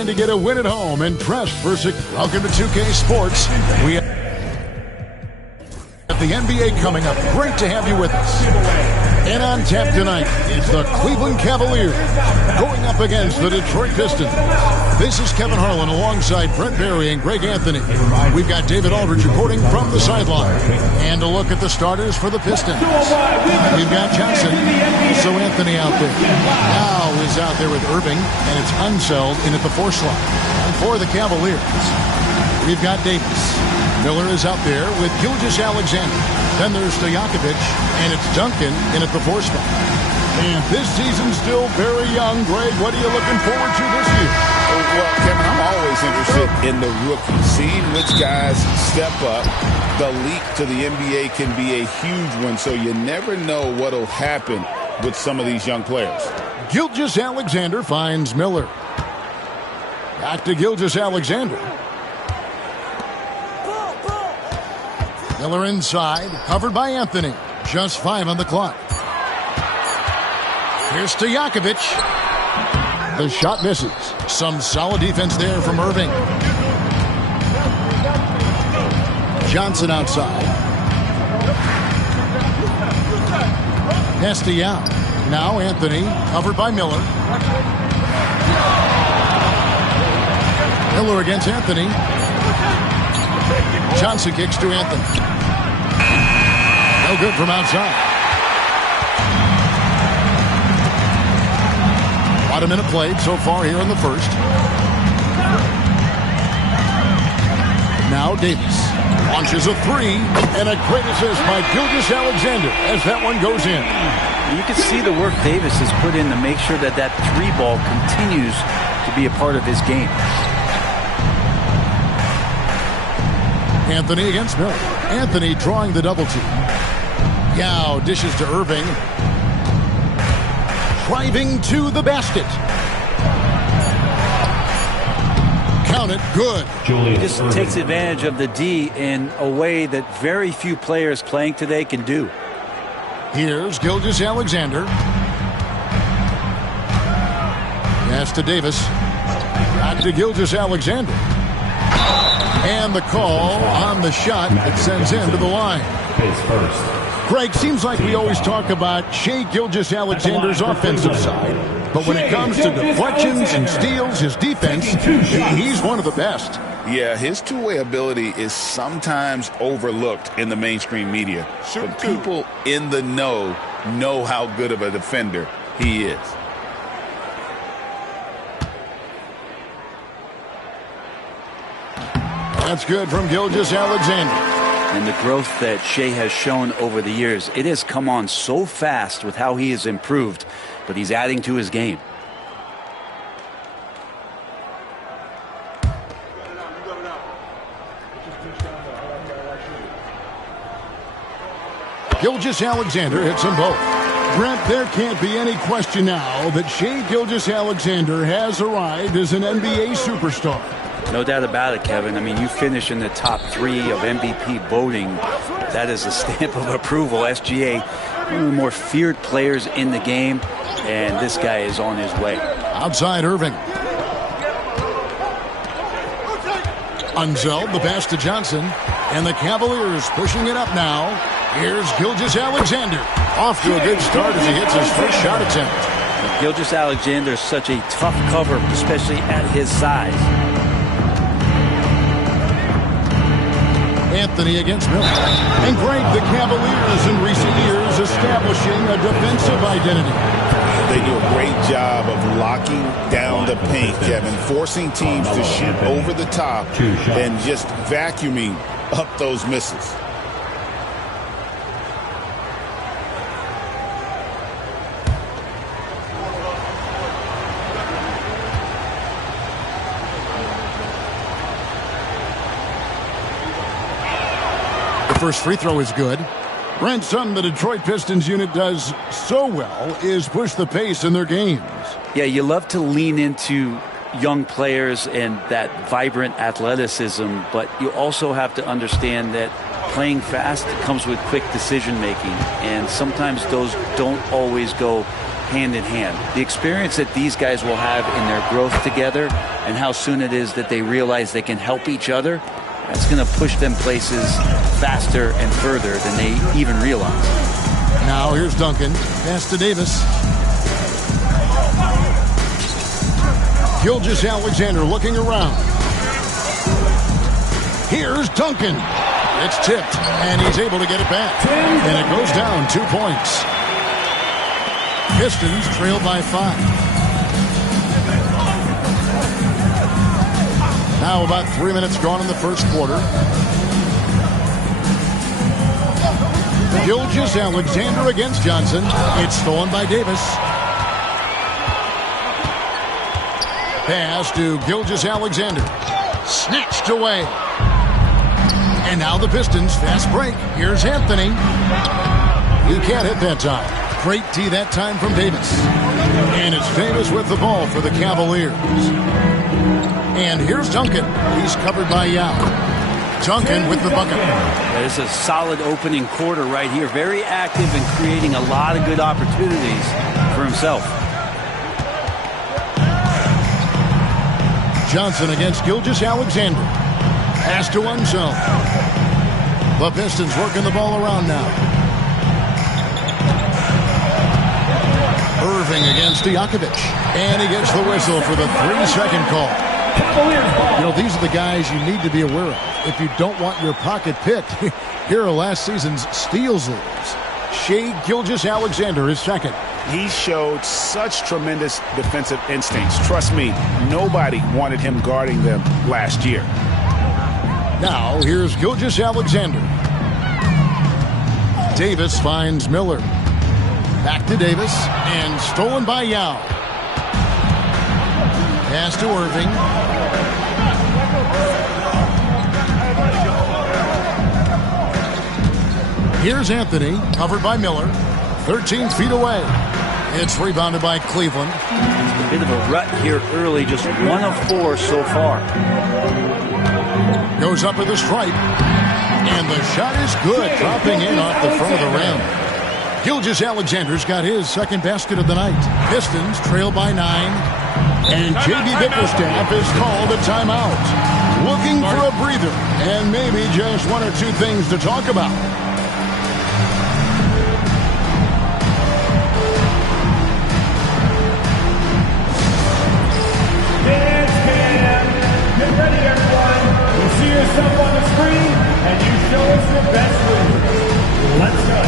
trying to get a win at home and dressed for Welcome to 2K Sports. We have the NBA coming up. Great to have you with us. And on tap tonight is the Cleveland Cavaliers going up against the Detroit Pistons. This is Kevin Harlan alongside Brent Barry and Greg Anthony. We've got David Aldridge reporting from the sideline. And a look at the starters for the Pistons. We've got Johnson, also Anthony out there. Now is out there with Irving, and it's Unseld in at the 4 slot. And for the Cavaliers, we've got Davis. Miller is out there with Gilgeous-Alexander. Then there's Stojakovic, and it's Duncan in at the 4 spot. And this season's still very young. Greg, what are you looking forward to this year? Well, Kevin, I'm always interested in the rookies, seeing which guys step up. The leap to the NBA can be a huge one, so you never know what will happen with some of these young players. Gilgeous-Alexander finds Miller. Back to Gilgeous-Alexander. Miller inside, covered by Anthony. Just 5 on the clock. Here's Stojakovic. The shot misses. Some solid defense there from Irving. Johnson outside. Estia. Now Anthony, covered by Miller. Miller against Anthony. Johnson kicks to Anthony. No good from outside. About a minute played so far here in the first. Now Davis launches a 3, and a great assist by Gilgeous-Alexander as that one goes in. You can see the work Davis has put in to make sure that that 3 ball continues to be a part of his game. Anthony against Miller. Anthony drawing the double team. Yao dishes to Irving. Driving to the basket. Count it, good. He just takes advantage of the D in a way that very few players playing today can do. Here's Gilgeous-Alexander. Pass to Davis. Back to Gilgeous-Alexander. And the call on the shot that sends him to the line. Greg, seems like we always talk about Shai Gilgeous-Alexander's offensive side, but when it comes to deflections and steals, his defense, he's one of the best. Yeah, his two-way ability is sometimes overlooked in the mainstream media. But people in the know how good of a defender he is. That's good from Gilgeous-Alexander. And the growth that Shai has shown over the years, it has come on so fast with how he has improved, but he's adding to his game. Gilgeous-Alexander hits them both. Brent, there can't be any question now that Shai Gilgeous-Alexander has arrived as an NBA superstar. No doubt about it, Kevin. I mean, you finish in the top 3 of MVP voting. That is a stamp of approval. SGA, one of the more feared players in the game, and this guy is on his way. Outside Irving. Unseld, the pass to Johnson, and the Cavaliers pushing it up now. Here's Gilgeous-Alexander. Off to a good start as he hits his first shot attempt. Gilgeous-Alexander is such a tough cover, especially at his size. Anthony against Miller. And Greg, the Cavaliers in recent years establishing a defensive identity. They do a great job of locking down the paint, Kevin, forcing teams to shoot over the top and just vacuuming up those misses. First free throw is good. Brent, something the Detroit Pistons unit does so well is push the pace in their games. Yeah, you love to lean into young players and that vibrant athleticism, but you also have to understand that playing fast comes with quick decision making, and sometimes those don't always go hand in hand. The experience that these guys will have in their growth together and how soon it is that they realize they can help each other, that's going to push them places faster and further than they even realize. Now here's Duncan. Pass to Davis. Gilgeous-Alexander looking around. Here's Duncan. It's tipped, and he's able to get it back. And it goes down 2 points. Pistons trail by 5. Now about 3 minutes gone in the first quarter. Gilgeous-Alexander against Johnson. It's stolen by Davis. Pass to Gilgeous-Alexander. Snatched away. And now the Pistons fast break. Here's Anthony. He can't hit that time. Great D that time from Davis. And it's Davis with the ball for the Cavaliers. And here's Duncan. He's covered by Yao. Duncan with the bucket. It's a solid opening quarter right here. Very active and creating a lot of good opportunities for himself. Johnson against Gilgeous-Alexander. Pass to one zone. The Pistons working the ball around now. Irving against Stojakovic. And he gets the whistle for the 3-second call. You know, these are the guys you need to be aware of. If you don't want your pocket picked, here are last season's steals leaders. Shai Gilgeous-Alexander is second. He showed such tremendous defensive instincts. Trust me, nobody wanted him guarding them last year. Now, here's Gilgeous-Alexander. Davis finds Miller. Back to Davis, and stolen by Yao. Pass to Irving. Here's Anthony, covered by Miller. 13 feet away. It's rebounded by Cleveland. A bit of a rut here early, just 1 of 4 so far. Goes up with a stripe. And the shot is good, dropping in off the front of the rim. Gilgeous-Alexander's got his second basket of the night. Pistons trail by 9. And J.B. Bickerstaff is called a timeout. Looking for a breather and maybe just 1 or 2 things to talk about. Get ready, everyone. You see yourself on the screen, and you show us your best move. Let's go.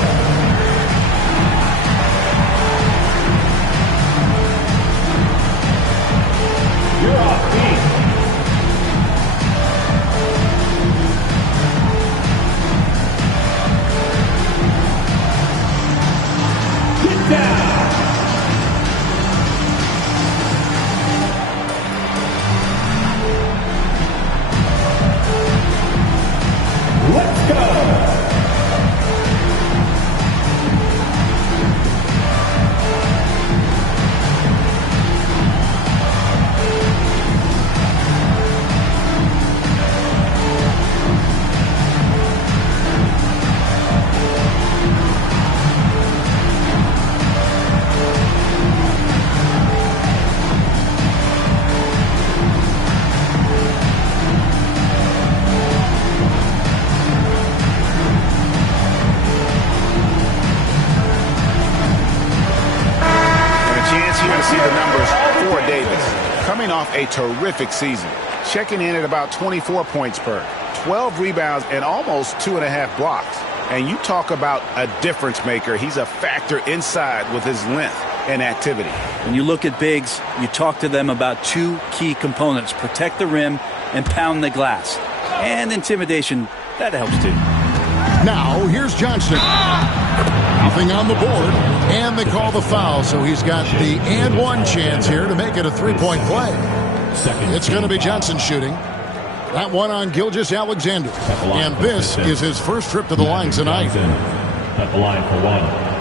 You're off beat. Get down. Let's go! See the numbers for Davis. Coming off a terrific season. Checking in at about 24 points per, 12 rebounds, and almost 2.5 blocks. And you talk about a difference maker. He's a factor inside with his length and activity. When you look at bigs, you talk to them about 2 key components. Protect the rim and pound the glass. And intimidation, that helps too. Now, here's Johnson. Nothing on the board, and they call the foul, so he's got the and one chance here to make it a 3-point play. It's going to be Johnson shooting. That one on Gilgeous-Alexander. And this is his first trip to the line tonight. At the line for 1.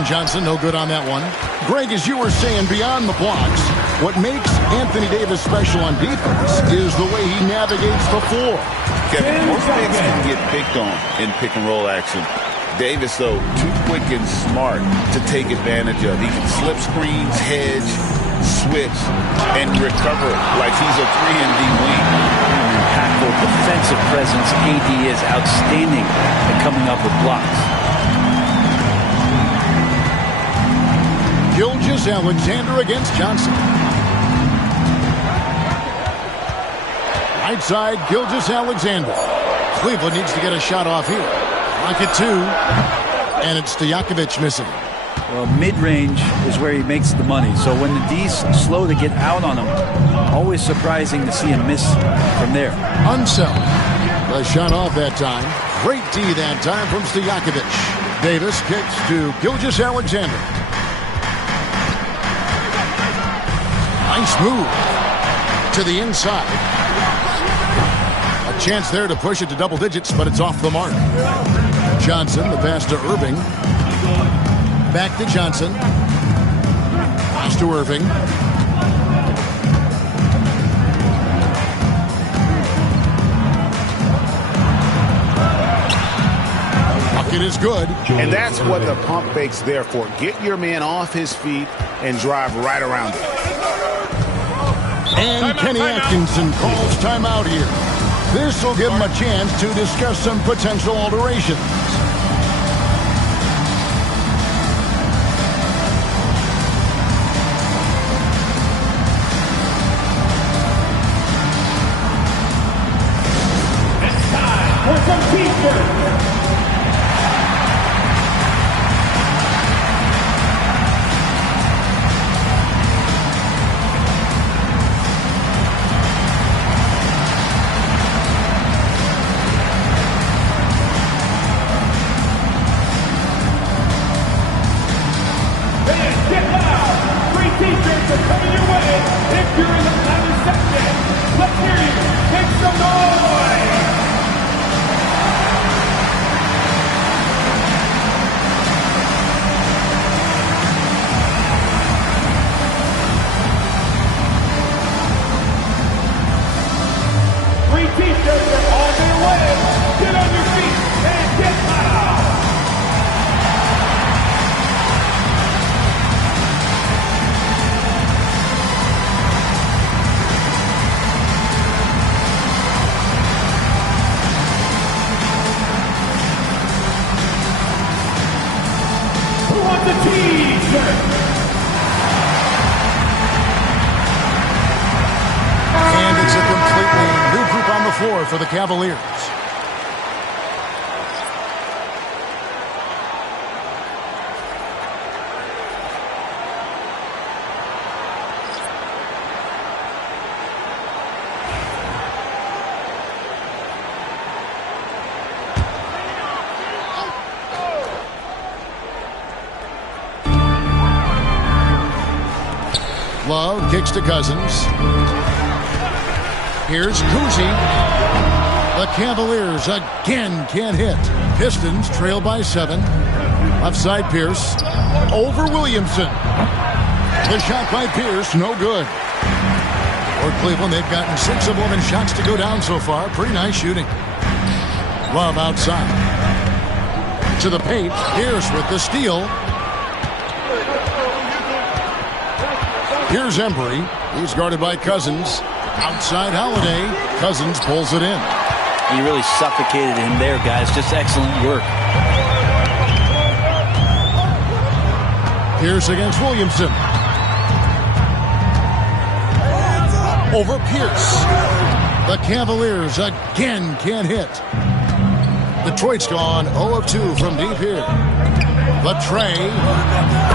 Kevin Johnson, no good on that one. Greg, as you were saying, beyond the blocks, what makes Anthony Davis special on defense is the way he navigates the floor. Kevin, most bigs can get picked on in pick-and-roll action. Davis, though, too quick and smart to take advantage of. He can slip screens, hedge, switch, and recover like he's a 3-and-D wing. Impactful defensive presence. AD is outstanding at coming up with blocks. Gilgeous-Alexander against Johnson. Right side, Gilgeous-Alexander. Cleveland needs to get a shot off here. Pocket 2, and it's Stojakovic missing. Well, mid-range is where he makes the money. So when the D's slow to get out on him, always surprising to see him miss from there. Unseld. The shot off that time. Great D that time from Stojakovic. Davis kicks to Gilgeous-Alexander. Nice move to the inside. A chance there to push it to double digits, but it's off the mark. Johnson, the pass to Irving. Back to Johnson. Pass to Irving. Bucket is good. And that's what the pump fake's there for. Get your man off his feet and drive right around him. And Kenny Atkinson calls timeout here. This will give him a chance to discuss some potential alterations. It's time for some T-shirts. For the Cavaliers. Love kicks to Cousins. Here's Kuzi. The Cavaliers again can't hit. Pistons trail by 7. Left side Pierce. Over Williamson. The shot by Pierce, no good. For Cleveland, they've gotten 6 of 11 shots to go down so far. Pretty nice shooting. Love outside. To the paint. Pierce with the steal. Here's Embry. He's guarded by Cousins. Outside Holiday. Cousins pulls it in. He really suffocated him there, guys. Just excellent work. Pierce against Williamson. Over Pierce. The Cavaliers again can't hit. Detroit's gone 0 of 2 from deep here. The tray.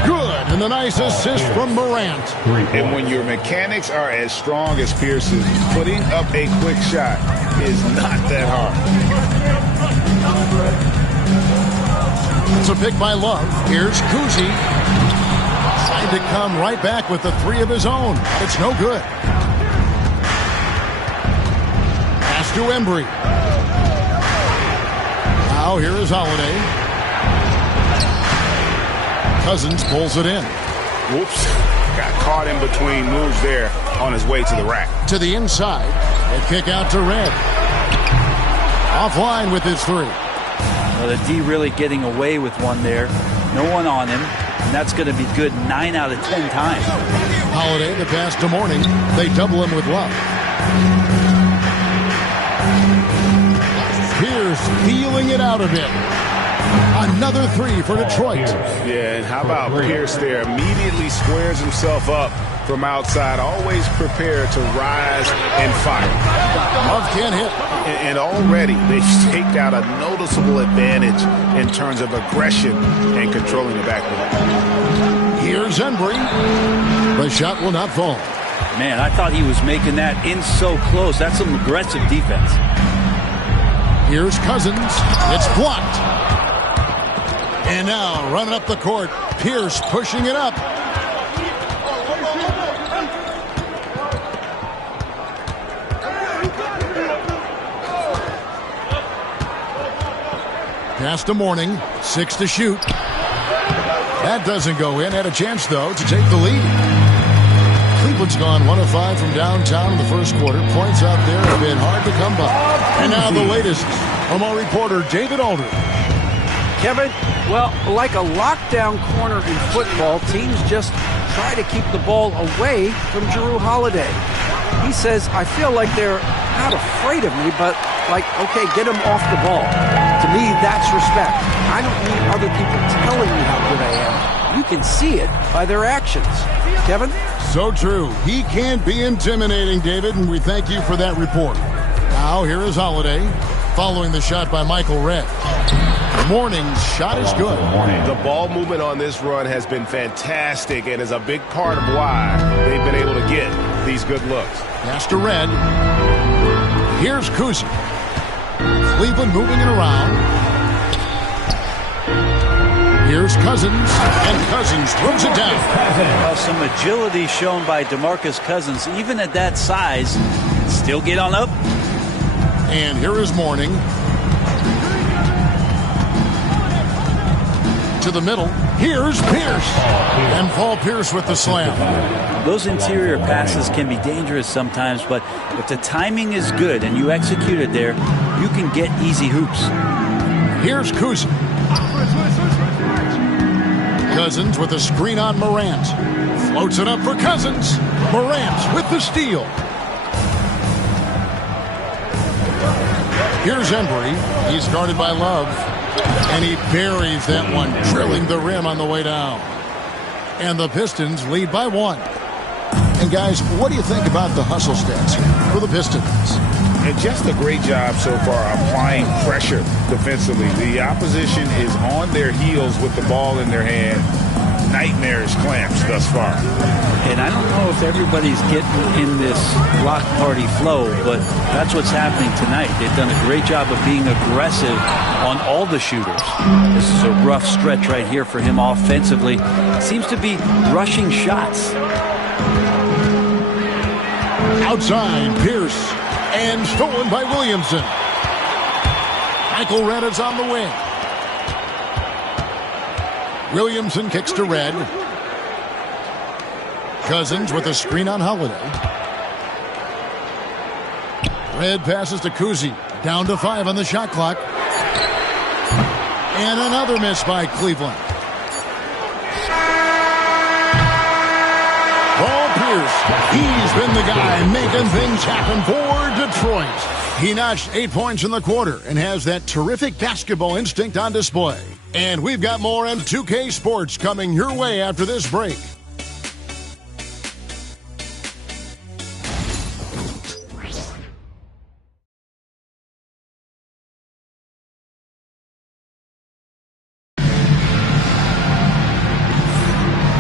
Good. And the nice assist from Morant. And when your mechanics are as strong as Pierce's, putting up a quick shot is not that hard. It's a pick by Love. Here's Kuzi. Trying to come right back with the 3 of his own. It's no good. Pass to Embry. Now here is Holiday. Cousins pulls it in. Whoops. Got caught in between moves there on his way to the rack. To the inside. A kick out to Red. Offline with his three. Well, the D really getting away with one there. No one on him. And that's going to be good 9 out of 10 times. Holiday, the pass to Mourning. They double him with Love. Pierce feeling it out a bit. Another three for Detroit. Yeah, and how about Pierce there? Immediately squares himself up from outside. Always prepared to rise and fire. Love can't hit. And already they've staked out a noticeable advantage in terms of aggression and controlling the backboard. Here's Embry. The shot will not fall. Man, I thought he was making that in so close. That's some aggressive defense. Here's Cousins. It's blocked. And now running up the court. Pierce pushing it up. Pass to Mourning. 6 to shoot. That doesn't go in. Had a chance, though, to take the lead. Cleveland's gone 1 of 5 from downtown in the first quarter. Points out there have been hard to come by. And now the latest from our reporter, David Aldridge. Kevin, well, like a lockdown corner in football, teams just try to keep the ball away from Jrue Holiday. He says, I feel like they're not afraid of me, but like, okay, get him off the ball. To me, that's respect. I don't need other people telling me how good I am. You can see it by their actions. Kevin? So true. He can't be intimidating, David, and we thank you for that report. Now, here is Holiday, following the shot by Michael Redd. Mourning's shot is good. The ball movement on this run has been fantastic and is a big part of why they've been able to get these good looks. Pass to Red. Here's Kuzi. Cleveland moving it around. Here's Cousins, and Cousins throws it down. Well, some agility shown by DeMarcus Cousins, even at that size, still get on up. And here is Mourning. To the middle. Here's Pierce. And Paul Pierce with the slam. Those interior passes can be dangerous sometimes, but if the timing is good and you execute it there, you can get easy hoops. Here's Kuzi. Cousins with a screen on Morant. Floats it up for Cousins. Morant with the steal. Here's Embry. He's guarded by Love. And he buries that one, drilling the rim on the way down. And the Pistons lead by 1. And guys, what do you think about the hustle stats here for the Pistons? And just a great job so far applying pressure defensively. The opposition is on their heels with the ball in their hand. Nightmarish clamps thus far. And I don't know if everybody's getting in this block party flow, but that's what's happening tonight. They've done a great job of being aggressive on all the shooters. This is a rough stretch right here for him offensively. Seems to be rushing shots. Outside, Pierce. And stolen by Williamson. Michael Redd is on the wing. Williamson kicks to Redd. Cousins with a screen on Holiday. Redd passes to Kuzi. Down to 5 on the shot clock. And another miss by Cleveland. Paul Pierce, he's been the guy making things happen for Detroit. He notched 8 points in the quarter and has that terrific basketball instinct on display. And we've got more M2K Sports coming your way after this break.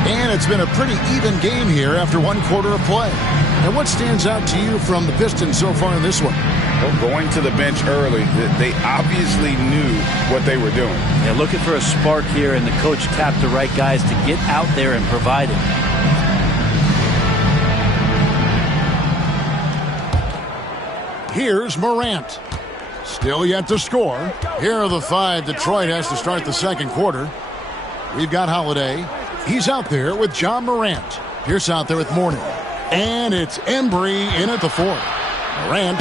And it's been a pretty even game here after 1 quarter of play. And what stands out to you from the Pistons so far in this one? Well, going to the bench early, they obviously knew what they were doing. They're looking for a spark here, and the coach tapped the right guys to get out there and provide it. Here's Morant. Still yet to score. Here are the 5 Detroit has to start the second quarter. We've got Holiday. He's out there with John Morant. Pierce out there with Mourning. And it's Embry in at the 4. Morant.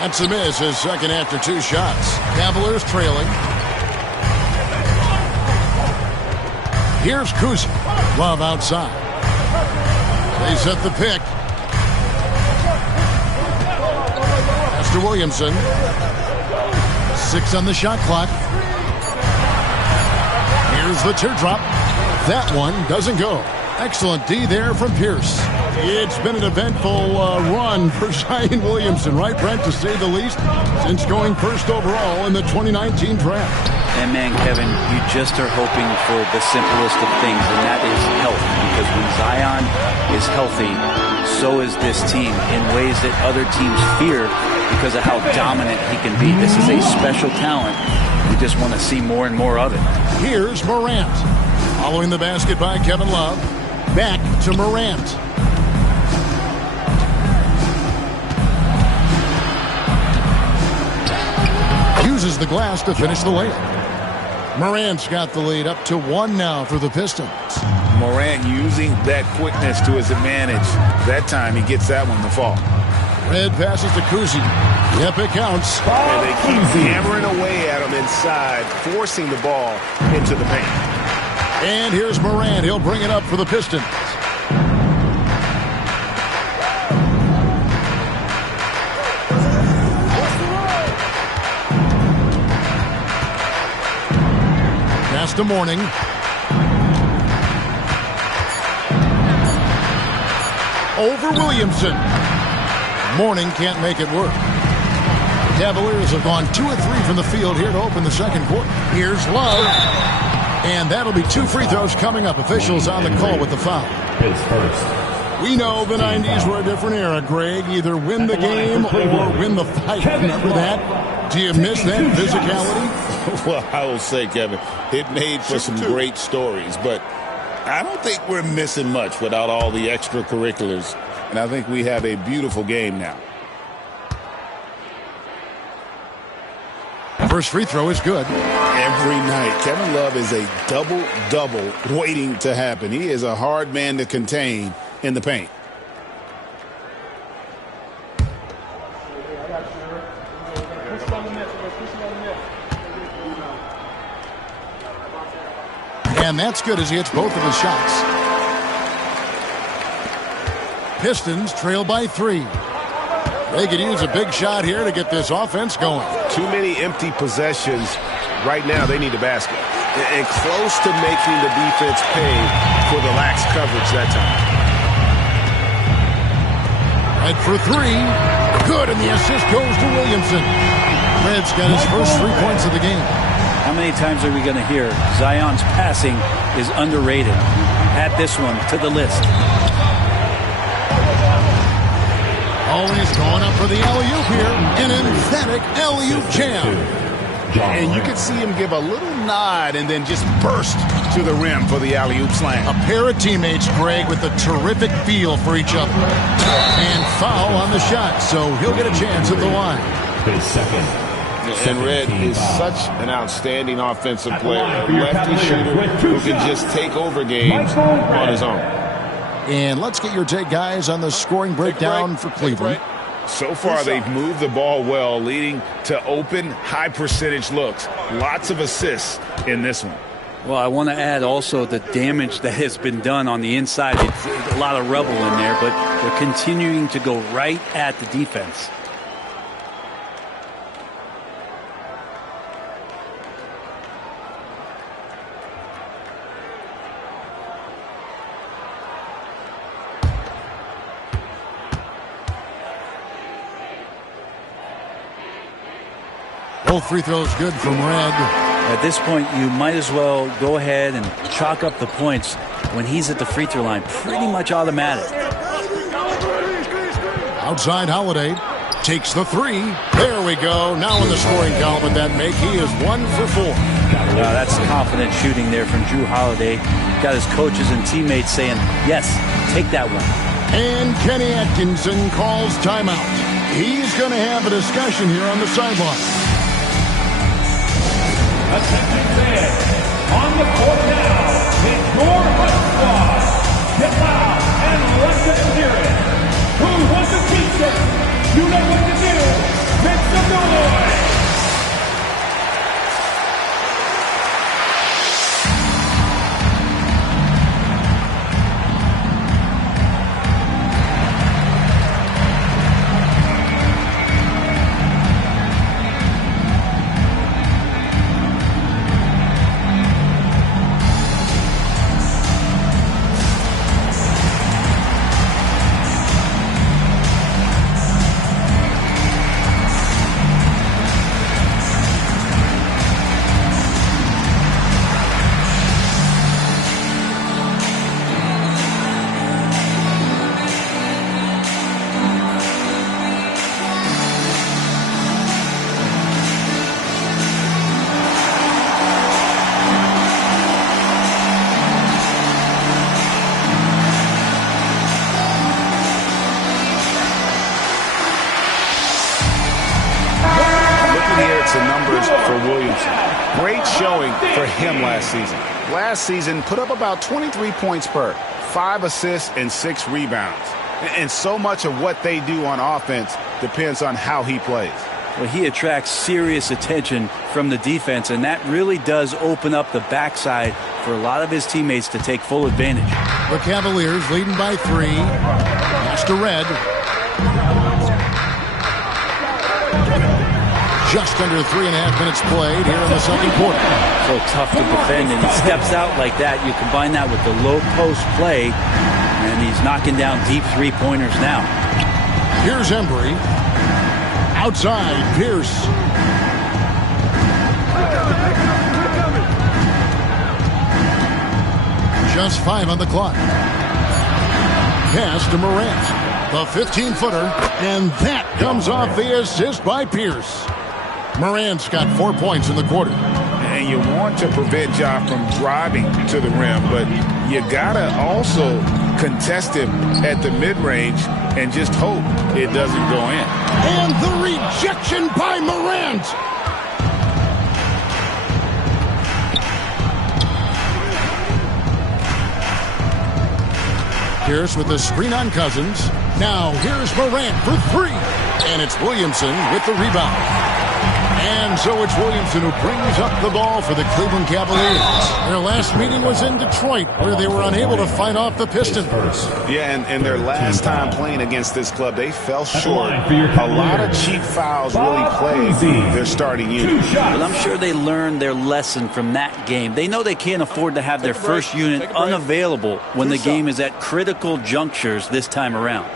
That's a miss, his second after 2 shots. Cavaliers trailing. Here's Kuzi. Love outside. They set the pick. Master Williamson. 6 on the shot clock. Here's the teardrop. That one doesn't go. Excellent D there from Pierce. It's been an eventful run for Zion Williamson, right, Brent, to say the least, since going first overall in the 2019 draft. And man, Kevin, you just are hoping for the simplest of things, and that is health. Because when Zion is healthy, so is this team in ways that other teams fear because of how dominant he can be. This is a special talent. We just want to see more and more of it. Here's Morant. Following the basket by Kevin Love. Back to Morant. Uses the glass to finish the layup. Morant's got the lead up to 1 now for the Pistons. Morant using that quickness to his advantage. That time he gets that one to fall. Red passes to Kuzi. Yep, it counts. And they keep hammering away at him inside, forcing the ball into the paint. And here's Morant. He'll bring it up for the Pistons. Pass to Mourning. Over Williamson. Mourning can't make it work. Cavaliers have gone 2 of 3 from the field here to open the second quarter. Here's Love. And that'll be 2 free throws coming up. Officials on the call with the foul. We know the 90s were a different era, Greg. Either win the game or win the fight. Remember that? Do you miss that physicality? Well, I will say, Kevin, it made for some great stories, but I don't think we're missing much without all the extracurriculars. And I think we have a beautiful game now. First free throw is good. Every night, Kevin Love is a double-double waiting to happen. He is a hard man to contain in the paint. And that's good as he hits both of his shots. Pistons trail by 3. They could use a big shot here to get this offense going. Too many empty possessions. Right now, they need a basket. And close to making the defense pay for the lax coverage that time. Right for 3. Good, and the assist goes to Williamson. Red's got his first 3 points of the game. How many times are we going to hear Zion's passing is underrated? Add this one to the list. Always going up for the alley-oop here. An emphatic alley-oop jam. And you can see him give a little nod and then just burst to the rim for the alley-oop slam. A pair of teammates, Greg, with a terrific feel for each other. And foul on the shot, so he'll get a chance at the line. And Red is such an outstanding offensive player, a lefty shooter who can just take over games on his own. And let's get your take, guys, on the scoring breakdown for Cleveland. So far, they've moved the ball well, leading to open, high-percentage looks. Lots of assists in this one. Well, I want to add also the damage that has been done on the inside. It's a lot of rubble in there, but they're continuing to go right at the defense. Both free throws good from Red. At this point, you might as well go ahead and chalk up the points when he's at the free throw line. Pretty much automatic. Outside Holiday takes the 3. There we go. Now in the scoring column with that make, he is 1 for 4. That's confident shooting there from Jrue Holiday. Got his coaches and teammates saying, yes, take that one. And Kenny Atkinson calls timeout. He's going to have a discussion here on the sideline. Attending fans, on the court now, It's your hot squad. Get loud and let them hear it. Who wants a t-shirt? You know what to do. Make some noise. The numbers for Williamson. Great showing for him last season. Last season, put up about 23 points per, 5 assists, and 6 rebounds. And so much of what they do on offense depends on how he plays. Well, he attracts serious attention from the defense, and that really does open up the backside for a lot of his teammates to take full advantage. The Cavaliers leading by 3. Pass to Red. Just under 3.5 minutes played here in the second quarter. So tough to defend, and he steps out like that. You combine that with the low post play, and he's knocking down deep three-pointers now. Here's Embry. Outside, Pierce. Just 5 on the clock. Pass to Morant. The 15-footer, and that comes off the assist by Pierce. Morant's got 4 points in the quarter. And you want to prevent Ja from driving to the rim, but you gotta also contest him at the mid-range and just hope it doesn't go in. And the rejection by Morant. Pierce with the screen on Cousins. Now here's Morant for 3. And it's Williamson with the rebound. And so it's Williamson who brings up the ball for the Cleveland Cavaliers. Their last meeting was in Detroit, where they were unable to fight off the Pistons. Yeah, and their last time playing against this club, they fell short. A lot of cheap fouls really plagued their starting unit. But I'm sure they learned their lesson from that game. They know they can't afford to have their first unit unavailable when the game is at critical junctures this time around.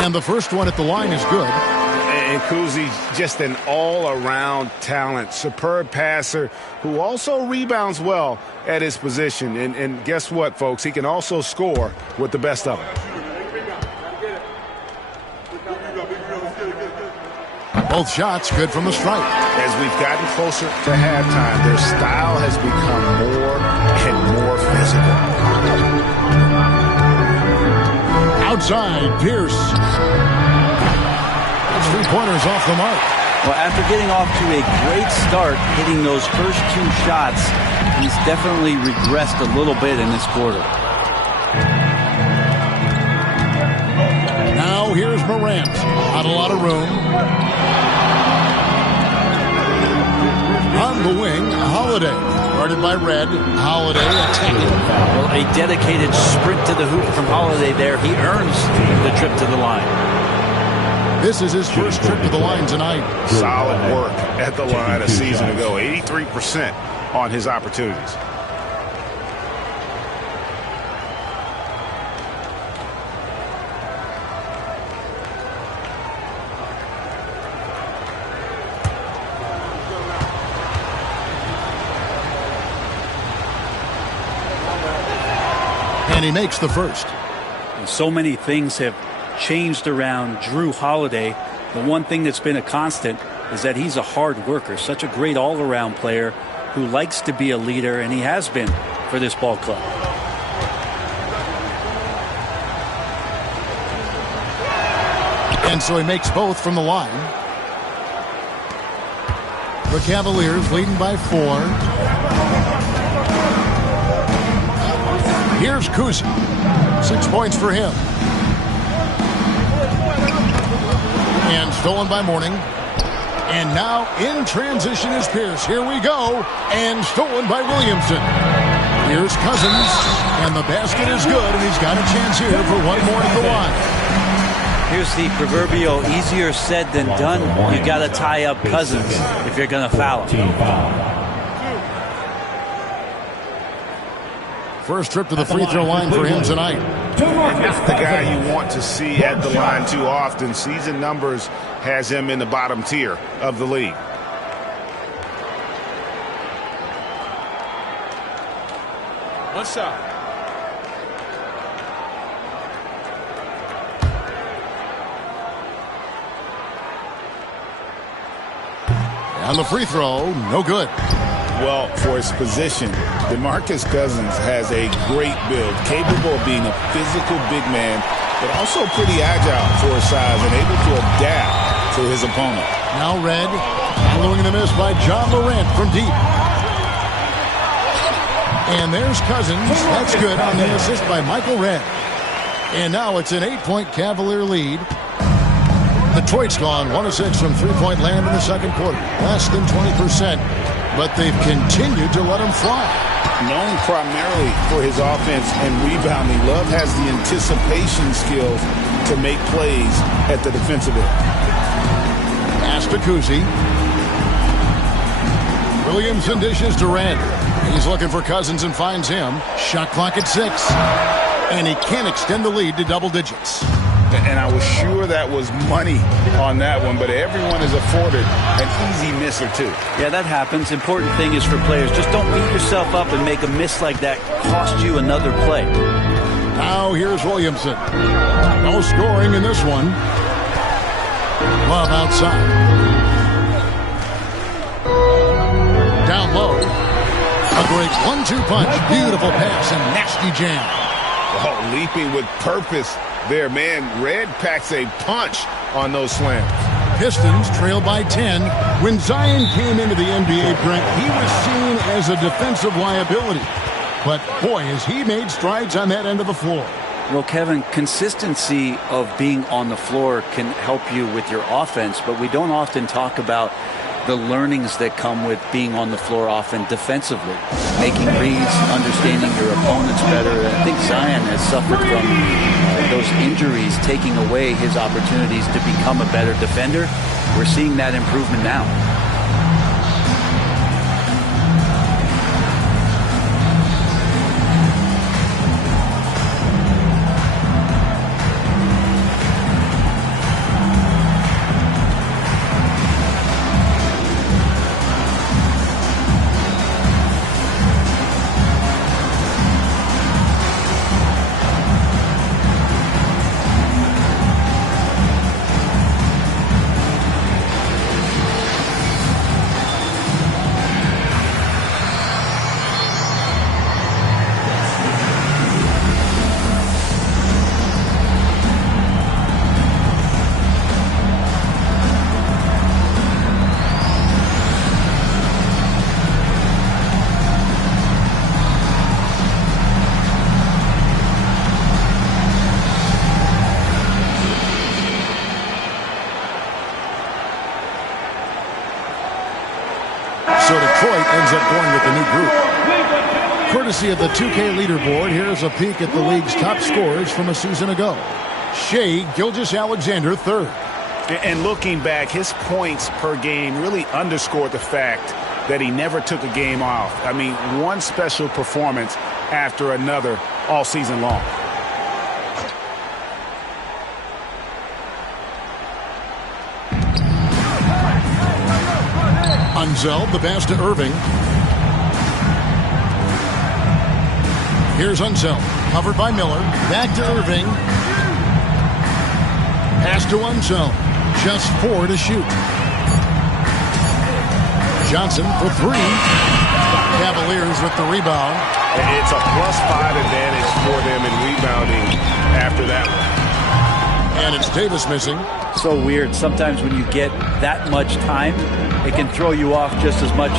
And the first one at the line is good. And Kuzi's just an all-around talent, superb passer who also rebounds well at his position. And guess what, folks? He can also score with the best of them. Both shots good from the stripe. As we've gotten closer to halftime, their style has become more and more physical. Outside, Pierce. 3-pointers off the mark. Well, after getting off to a great start, hitting those first 2 shots, he's definitely regressed a little bit in this quarter. Now here's Morant. Not a lot of room. On the wing, Holiday. Guarded by Red. Holiday attacking. Well, a dedicated sprint to the hoop from Holiday there. He earns the trip to the line. This is his first trip to the line tonight. Solid work at the line a season ago. 83% on his opportunities. And he makes the first. And so many things have changed around Jrue Holiday. The one thing that's been a constant is that he's a hard worker, such a great all-around player who likes to be a leader, and he has been for this ball club. And so he makes both from the line. The Cavaliers leading by 4. Here's Kuzi. 6 points for him. And stolen by Mourning. And now in transition is Pierce. Here we go. And stolen by Williamson. Here's Cousins. And the basket is good. And he's got a chance here for one more at the line. Here's the proverbial easier said than done. You got to tie up Cousins if you're going to foul him. First trip to the free throw line for him tonight. And not the guy you want to see at the line too often. Season numbers has him in the bottom tier of the league. What's up? On the free throw, no good. Well, for his position, DeMarcus Cousins has a great build, capable of being a physical big man, but also pretty agile for his size and able to adapt to his opponent. Now Red, following the miss by John Morant from deep. And there's Cousins. That's good on the assist by Michael Red. And now it's an 8-point Cavalier lead. Detroit's gone 1 of 6 from three-point land in the second quarter. Less than 20%, but they've continued to let him fly. Known primarily for his offense and rebounding, Love has the anticipation skills to make plays at the defensive end. Pass to Kuzi. Williamson dishes to Red. He's looking for Cousins and finds him. Shot clock at 6. And he can't extend the lead to double digits. And I was sure that was money on that one, but everyone is afforded an easy miss or two. Yeah, that happens. Important thing is for players, just don't beat yourself up and make a miss like that cost you another play. Now here's Williamson. No scoring in this one. Love outside. Down low. A great 1-2 punch. Beautiful pass and nasty jam. Oh, leaping with purpose there, man. Red packs a punch on those slams. Pistons trail by 10. When Zion came into the NBA, Brent, he was seen as a defensive liability. But, boy, has he made strides on that end of the floor. Well, Kevin, consistency of being on the floor can help you with your offense, but we don't often talk about the learnings that come with being on the floor often defensively, making reads, understanding your opponents better. I think Zion has suffered from those injuries taking away his opportunities to become a better defender. We're seeing that improvement now. So Detroit ends up going with the new group. Courtesy of the 2K leaderboard, here's a peek at the league's top scorers from a season ago. Shea Gilgeous-Alexander, third. And looking back, his points per game really underscored the fact that he never took a game off. I mean, one special performance after another all season long. Unzeld, the pass to Irving. Here's Unzeld, covered by Miller. Back to Irving. Pass to Unzeld. Just 4 to shoot. Johnson for 3. Cavaliers with the rebound. It's a +5 advantage for them in rebounding after that one. And it's Davis missing. So weird. Sometimes when you get that much time, it can throw you off just as much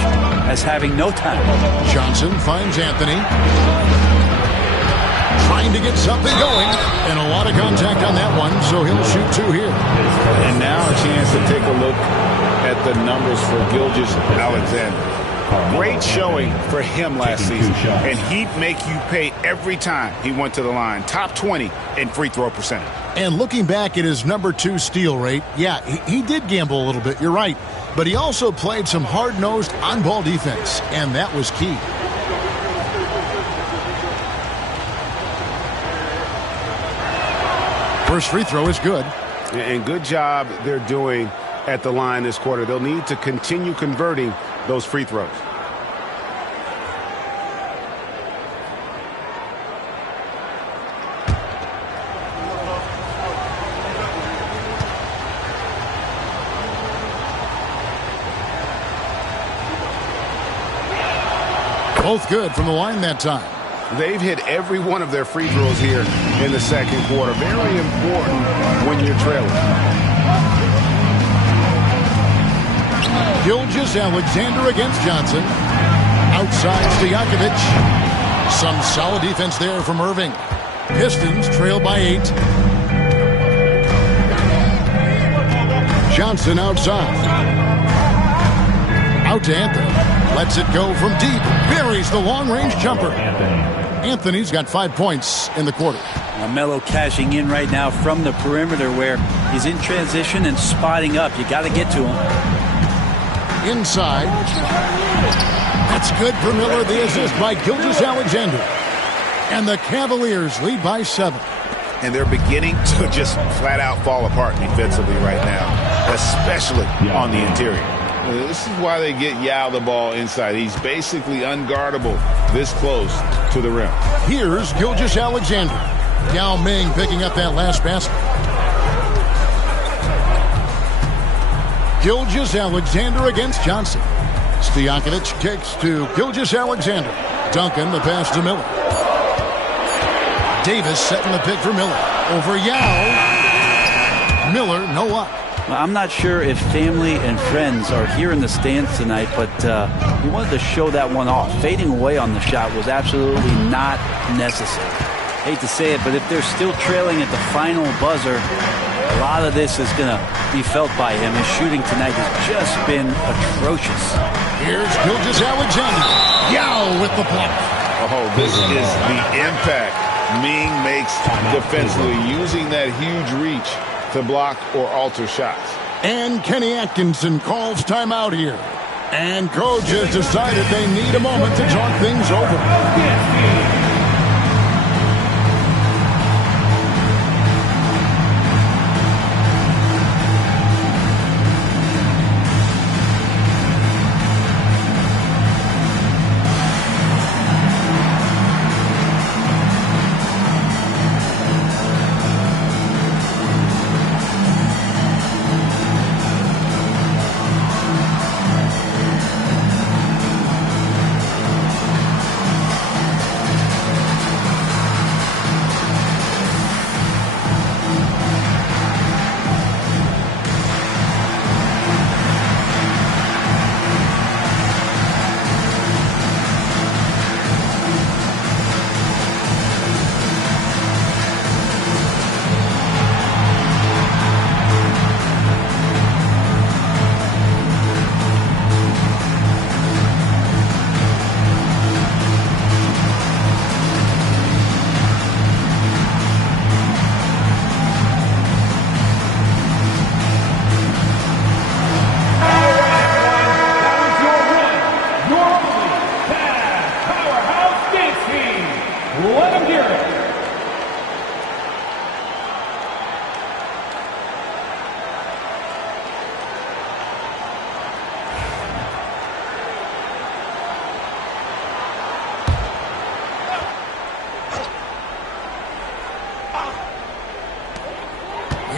as having no time. Johnson finds Anthony. Trying to get something going. And a lot of contact on that one, so he'll shoot two here. And now a chance to take a look at the numbers for Gilgeous-Alexander. Great showing for him last season. And he'd make you pay every time he went to the line. Top 20 in free throw percentage. And looking back at his #2 steal rate, yeah, he did gamble a little bit, you're right. But he also played some hard-nosed on-ball defense, and that was key. First free throw is good. And good job they're doing at the line this quarter. They'll need to continue converting those free throws. Both good from the line that time. They've hit every one of their free throws here in the second quarter. Very important when you're trailing. Gilgeous-Alexander against Johnson. Outside Stojakovic. Some solid defense there from Irving. Pistons trail by 8. Johnson outside. Out to Anthony. Lets it go from deep. Buries the long-range jumper. Anthony's got 5 points in the quarter. Melo cashing in right now from the perimeter where he's in transition and spotting up. You got to get to him. Inside. That's good for Miller. The assist by Gilgeous-Alexander. And the Cavaliers lead by 7. And they're beginning to just flat out fall apart defensively right now, especially on the interior. This is why they get Yao the ball inside. He's basically unguardable this close to the rim. Here's Gilgeous-Alexander. Yao Ming picking up that last basket. Gilgeous-Alexander against Johnson. Stojakovic kicks to Gilgeous-Alexander. Duncan the pass to Miller. Davis setting the pick for Miller. Over Yao. Miller no up. I'm not sure if family and friends are here in the stands tonight, but he wanted to show that one off. Fading away on the shot was absolutely not necessary. Hate to say it, but if they're still trailing at the final buzzer, a lot of this is going to be felt by him. His shooting tonight has just been atrocious. Here's Gilgeous-Alexander. Yao with the block. Oh, this is the impact Ming makes defensively, using that huge reach to block or alter shots. And Kenny Atkinson calls timeout here. And coach has decided they need a moment to talk things over.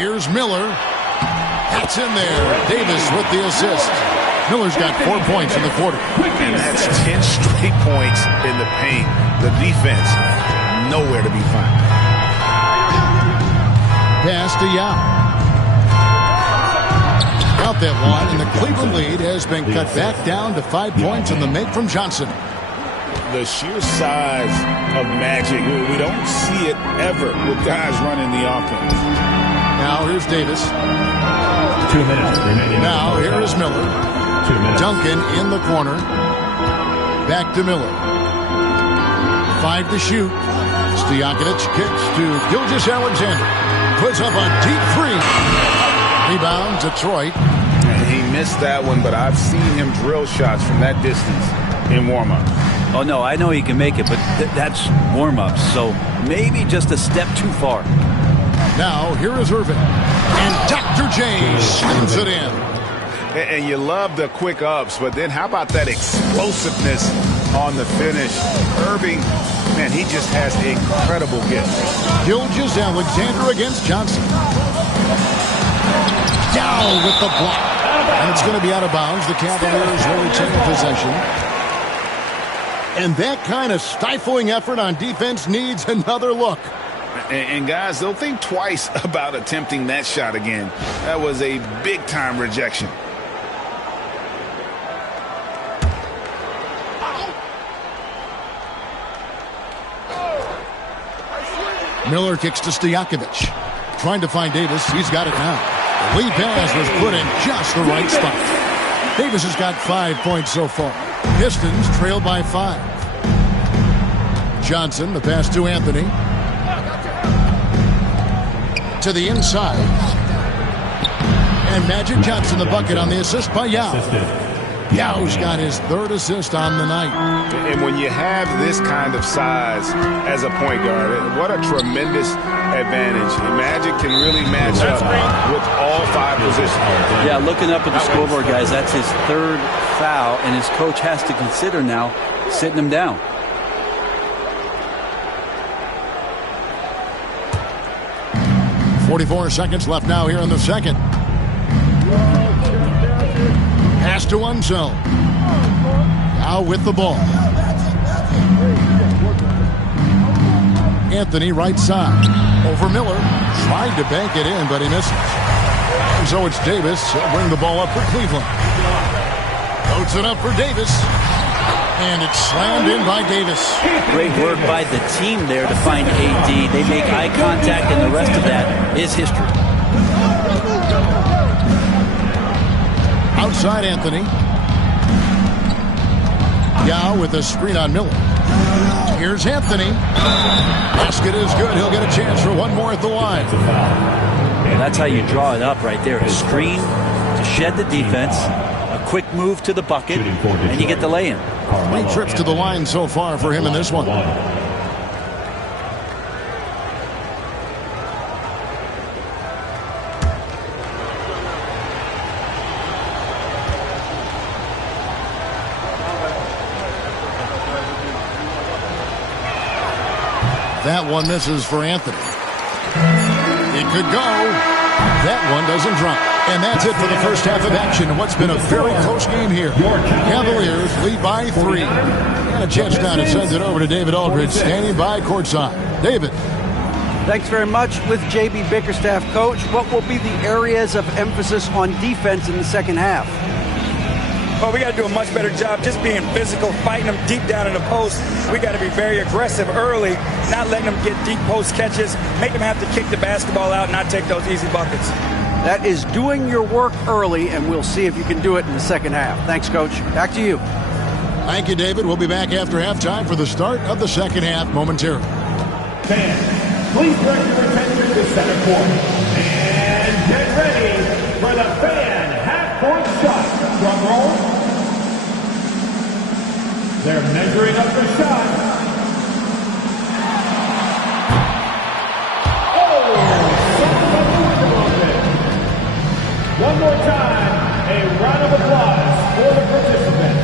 Here's Miller. That's in there. Davis with the assist. Miller's got 4 points in the quarter. And that's 10 straight points in the paint. The defense, nowhere to be found. Pass to Yao. Out that one, and the Cleveland lead has been cut back down to 5 points in the make from Johnson. The sheer size of Magic, we don't see it ever with guys running the offense. Now here's Davis. 2 minutes remaining. Now here is Miller. 2 minutes. Duncan in the corner. Back to Miller. 5 to shoot. Stojakovic kicks to Gilgeous-Alexander. Puts up a deep three. Rebound, Detroit. And he missed that one, but I've seen him drill shots from that distance in warm-up. Oh, no, I know he can make it, but that's warm-ups, so maybe just a step too far. Now, here is Irving. And Dr. J slams it in. And you love the quick ups, but then how about that explosiveness on the finish? Irving, man, he just has incredible gift. Gilgeous-Alexander against Johnson. Down with the block. And it's going to be out of bounds. The Cavaliers will retain possession. And that kind of stifling effort on defense needs another look. And guys, they'll think twice about attempting that shot again. That was a big-time rejection. Miller kicks to Stojakovic. Trying to find Davis. He's got it now. The lead pass was put in just the right spot. Davis has got 5 points so far. Pistons trail by 5. Johnson, the pass to Anthony. To the inside. And Magic Johnson, the bucket on the assist by Yao. Yao's got his 3rd assist on the night. And when you have this kind of size as a point guard, what a tremendous advantage. Magic can really match up with all 5 positions. Yeah, looking up at the scoreboard, guys, that's his 3rd foul, and his coach has to consider now sitting him down. .44 seconds left now here in the second. Pass to Unzel. Now with the ball. Anthony right side. Over Miller. Tried to bank it in, but he misses. And so it's Davis. He'll bring the ball up for Cleveland. Floats it up for Davis. And it's slammed in by Davis. Great work by the team there to find AD. They make eye contact, and the rest of that is history. Outside Anthony. Yao with a screen on Miller. Here's Anthony. Basket is good. He'll get a chance for one more at the line. And that's how you draw it up right there. A screen to shed the defense, a quick move to the bucket, and you get the lay-in. 3 trips to the line so far for him in this one. That one misses for Anthony. It could go. That one doesn't drop. And that's it for the first half of action in what's been a very close game here. Cavaliers lead by 3. And a chance now to send it over to David Aldridge, standing by courtside. David. Thanks very much. With J.B. Bickerstaff, Coach, what will be the areas of emphasis on defense in the second half? Well, we got to do a much better job just being physical, fighting them deep down in the post. We got to be very aggressive early, not letting them get deep post catches, make them have to kick the basketball out, not take those easy buckets. That is doing your work early, and we'll see if you can do it in the second half. Thanks, Coach. Back to you. Thank you, David. We'll be back after halftime for the start of the second half momentarily. Fans, please direct your attention to center court. And get ready for the fan half-court shot. Drum roll. They're measuring up the shot. One more time, a round of applause for the participants.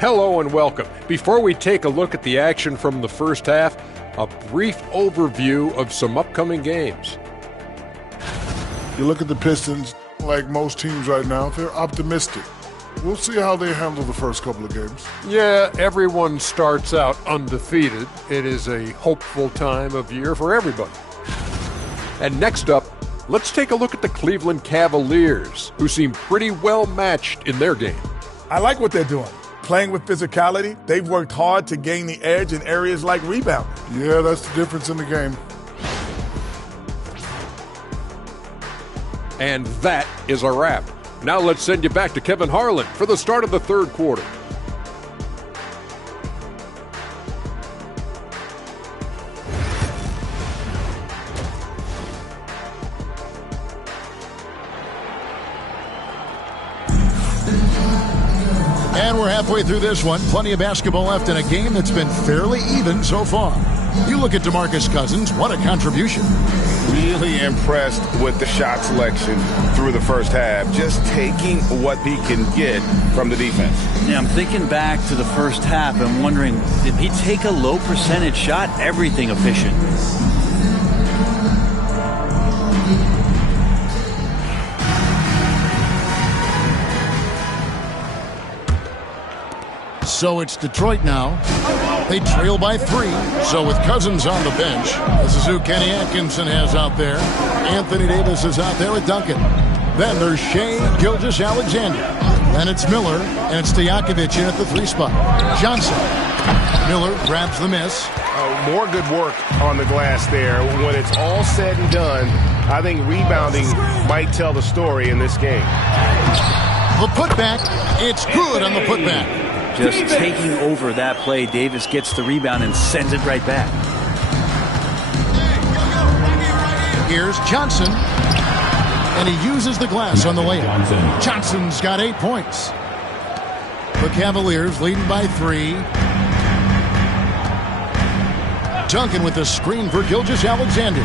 Hello and welcome. Before we take a look at the action from the first half, a brief overview of some upcoming games. You look at the Pistons, like most teams right now, they're optimistic. We'll see how they handle the first couple of games. Yeah, everyone starts out undefeated. It is a hopeful time of year for everybody. And next up, let's take a look at the Cleveland Cavaliers, who seem pretty well matched in their game. I like what they're doing. Playing with physicality, they've worked hard to gain the edge in areas like rebounding. Yeah, that's the difference in the game. And that is a wrap. Now let's send you back to Kevin Harlan for the start of the third quarter. And we're halfway through this one. Plenty of basketball left in a game that's been fairly even so far. You look at DeMarcus Cousins, what a contribution. Really impressed with the shot selection through the first half, just taking what he can get from the defense. Yeah, I'm thinking back to the first half and wondering, did he take a low percentage shot? Everything efficient. So it's Detroit now. They trail by 3. So with Cousins on the bench, this is who Kenny Atkinson has out there. Anthony Davis is out there with Duncan. Then there's Shea Gilgeous-Alexander. Then it's Miller, and it's Stojakovic in at the 3 spot. Johnson. Miller grabs the miss. More good work on the glass there. When it's all said and done, I think rebounding might tell the story in this game. The putback. It's good on the putback. Just taking over that play, Davis gets the rebound and sends it right back. Here's Johnson, and he uses the glass on the layup. Johnson's got 8 points. The Cavaliers leading by 3. Duncan with the screen for Gilgeous-Alexander.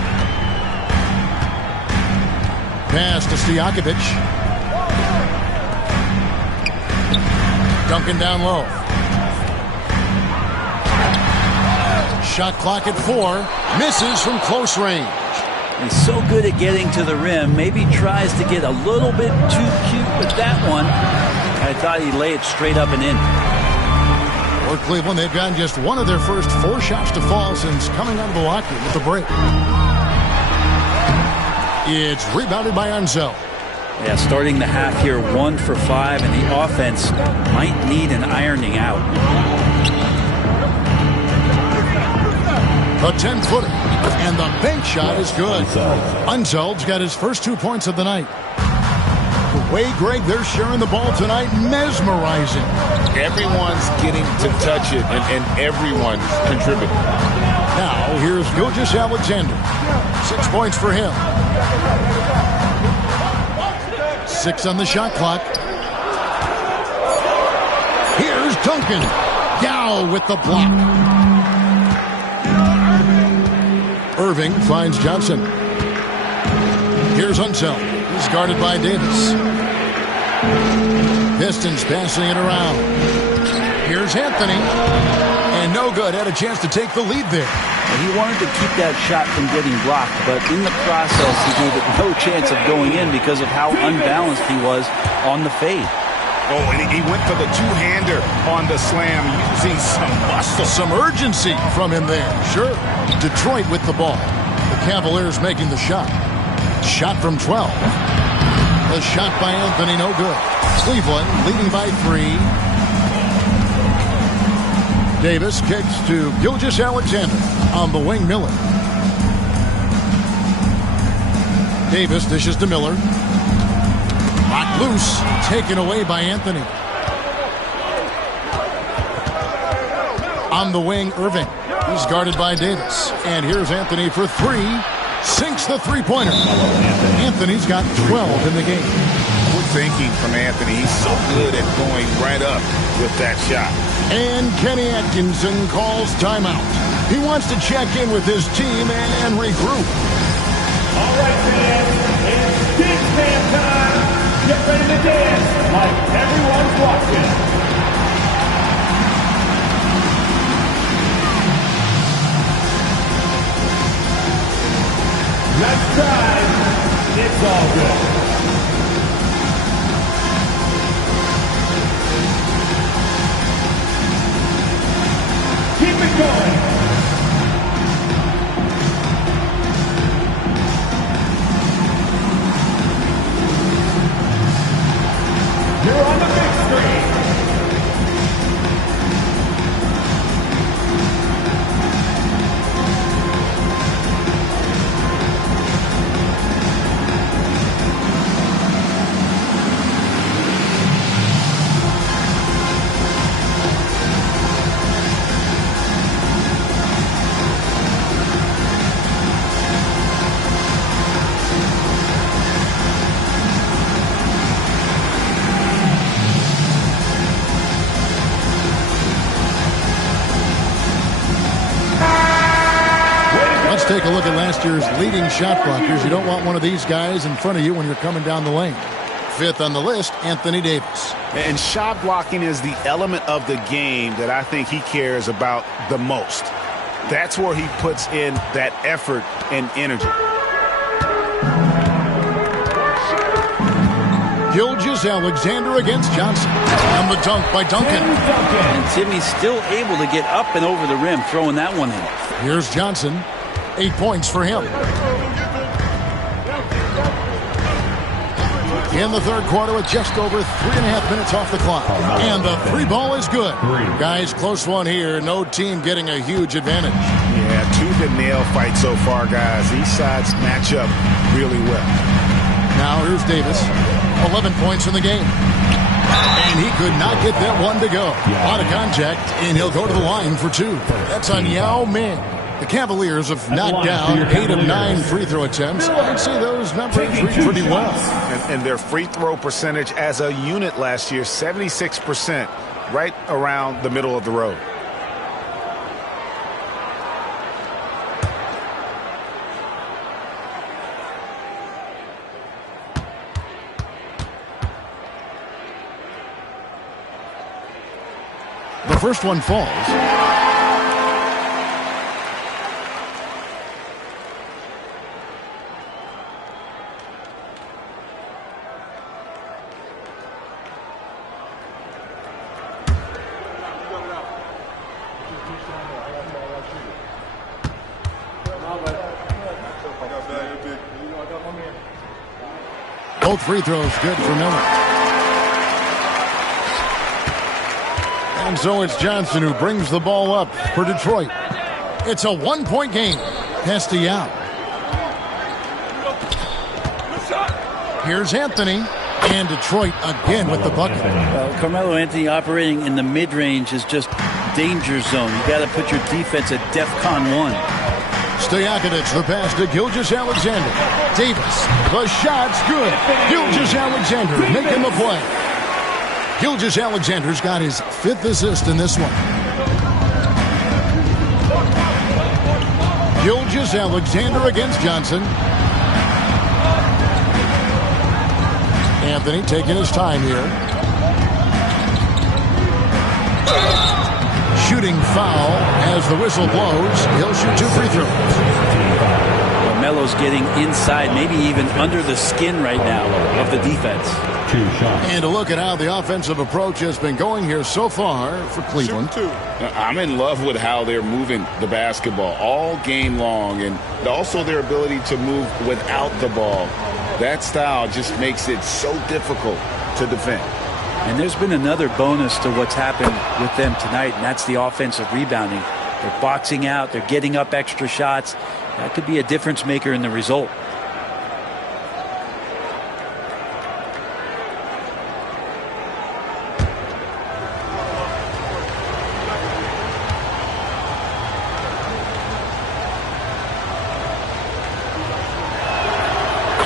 Pass to Stojakovic. Duncan down low. Shot clock at 4. Misses from close range. He's so good at getting to the rim. Maybe tries to get a little bit too cute with that one. I thought he'd lay it straight up and in. For Cleveland, they've gotten just one of their first 4 shots to fall since coming out of the locker room with the break. It's rebounded by Ansel. Yeah, starting the half here 1 for 5, and the offense might need an ironing out. A 10-footer, and the bank shot is good. Unseld's got his first 2 points of the night. The way, Greg, they're sharing the ball tonight, mesmerizing. Everyone's getting to touch it, and everyone's contributing. Now, here's Gilgeous-Alexander. 6 points for him. 6 on the shot clock. Here's Duncan. Dow with the block. Irving finds Johnson. Here's Unseld. He's guarded by Davis. Pistons passing it around. Here's Anthony. And no good. Had a chance to take the lead there. He wanted to keep that shot from getting blocked, but in the process, he gave it no chance of going in because of how unbalanced he was on the fade. Oh, and he went for the two-hander on the slam, using some muscle. Some urgency from him there. Sure. Detroit with the ball. The Cavaliers making the shot. Shot from 12. The shot by Anthony, no good. Cleveland leading by 3. Davis kicks to Gilgeous-Alexander. On the wing, Miller. Davis dishes to Miller. Locked loose. Taken away by Anthony. On the wing, Irving. He's guarded by Davis. And here's Anthony for 3. Sinks the three-pointer. Anthony's got 12 in the game. Good thinking from Anthony. He's so good at going right up with that shot. And Kenny Atkinson calls timeout. He wants to check in with his team and regroup. All right, fans, it's big fan time. Get ready to dance like everyone's watching. Let's try. It's all good. take a look at last year's leading shot blockers. You don't want one of these guys in front of you when you're coming down the lane. Fifth on the list, Anthony Davis. And shot blocking is the element of the game that I think he cares about the most. That's where he puts in that effort and energy. Gilgeous-Alexander against Johnson. And the dunk by Duncan. And Timmy's still able to get up and over the rim, throwing that one in. Here's Johnson. 8 points for him. In the third quarter with just over 3.5 minutes off the clock. And the three ball is good. Guys, close one here. No team getting a huge advantage. Yeah, tooth-and-nail fight so far, guys. These sides match up really well. Now here's Davis. 11 points in the game. And he could not get that one to go. Out of contact, and he'll go to the line for two. That's on Yao Ming. The Cavaliers have knocked down 8 of 9 free throw attempts. I'd say those numbers read pretty well. And their free throw percentage as a unit last year, 76%, right around the middle of the road. The first one falls. Both free throws good for Miller. And so it's Johnson who brings the ball up for Detroit. It's a 1-point game. Pass to Yao. Here's Anthony. And Detroit again with the bucket. Carmelo Anthony operating in the mid-range is just danger zone. You got to put your defense at DEFCON 1. Stojakovic, the pass to Gilgeous-Alexander. Davis, the shot's good. Gilgeous-Alexander making the play. Gilgeous-Alexander's got his 5th assist in this one. Gilgeous-Alexander against Johnson. Anthony taking his time here. Shooting foul as the whistle blows. He'll shoot 2 free throws. Melo's getting inside, maybe even under the skin right now of the defense. 2 shots. And a look at how the offensive approach has been going here so far for Cleveland. I'm in love with how they're moving the basketball all game long, and also their ability to move without the ball. That style just makes it so difficult to defend. And there's been another bonus to what's happened with them tonight, and that's the offensive rebounding. They're boxing out. They're getting up extra shots. That could be a difference maker in the result.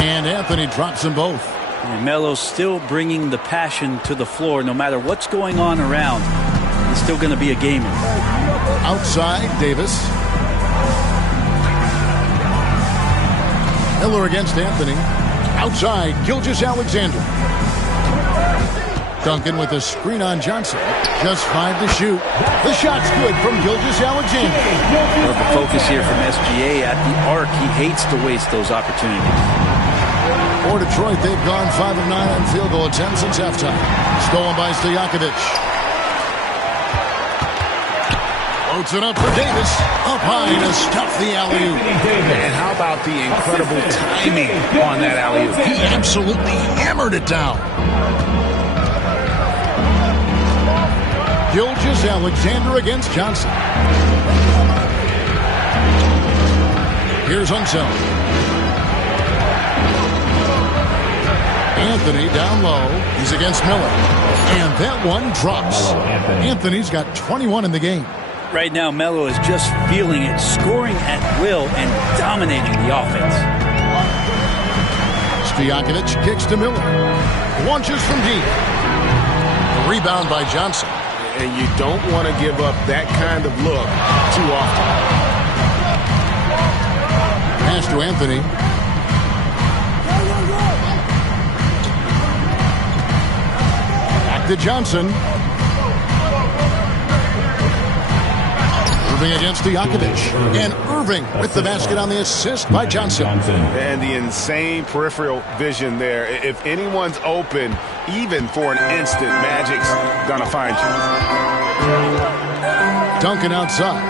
And Anthony drops them both. And Melo's still bringing the passion to the floor. No matter what's going on around, he's still going to be a gamer. Outside, Davis. Miller against Anthony. Outside, Gilgeous-Alexander. Duncan with a screen on Johnson. Just 5 to shoot. The shot's good from Gilgeous-Alexander. Well, the focus here from SGA at the arc. He hates to waste those opportunities. For Detroit, they've gone 5 of 9 on field goal attempts since halftime. Stolen by Stojakovic. Floats it up for Davis. Up high to stop the alley-oop. And how about the incredible timing on that alley-oop? He absolutely hammered it down. Gilgeous-Alexander against Johnson. Here's Unseld. Anthony down low. He's against Miller. And that one drops. Anthony's got 21 in the game. Right now, Melo is just feeling it, scoring at will and dominating the offense. Stojakovic kicks to Miller. Launches from deep. A rebound by Johnson. And you don't want to give up that kind of look too often. pass to Anthony. Back to Johnson. Irving against Stojakovic. And Irving with the basket on the assist by Johnson. And the insane peripheral vision there. If anyone's open, even for an instant, Magic's going to find you. Duncan outside.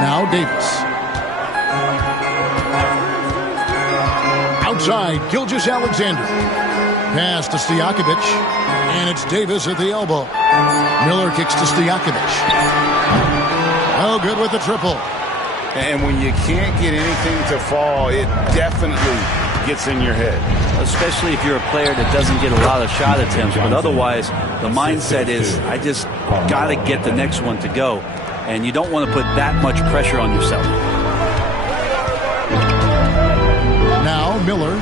Now Davis. Outside, Gilgeous-Alexander. Pass to Stojakovic. And it's Davis at the elbow. Miller kicks to Stojakovic. Oh, good with the triple. And when you can't get anything to fall, it definitely gets in your head. Especially if you're a player that doesn't get a lot of shot attempts. But otherwise, the mindset is, I just got to get the next one to go. And you don't want to put that much pressure on yourself. Now Miller,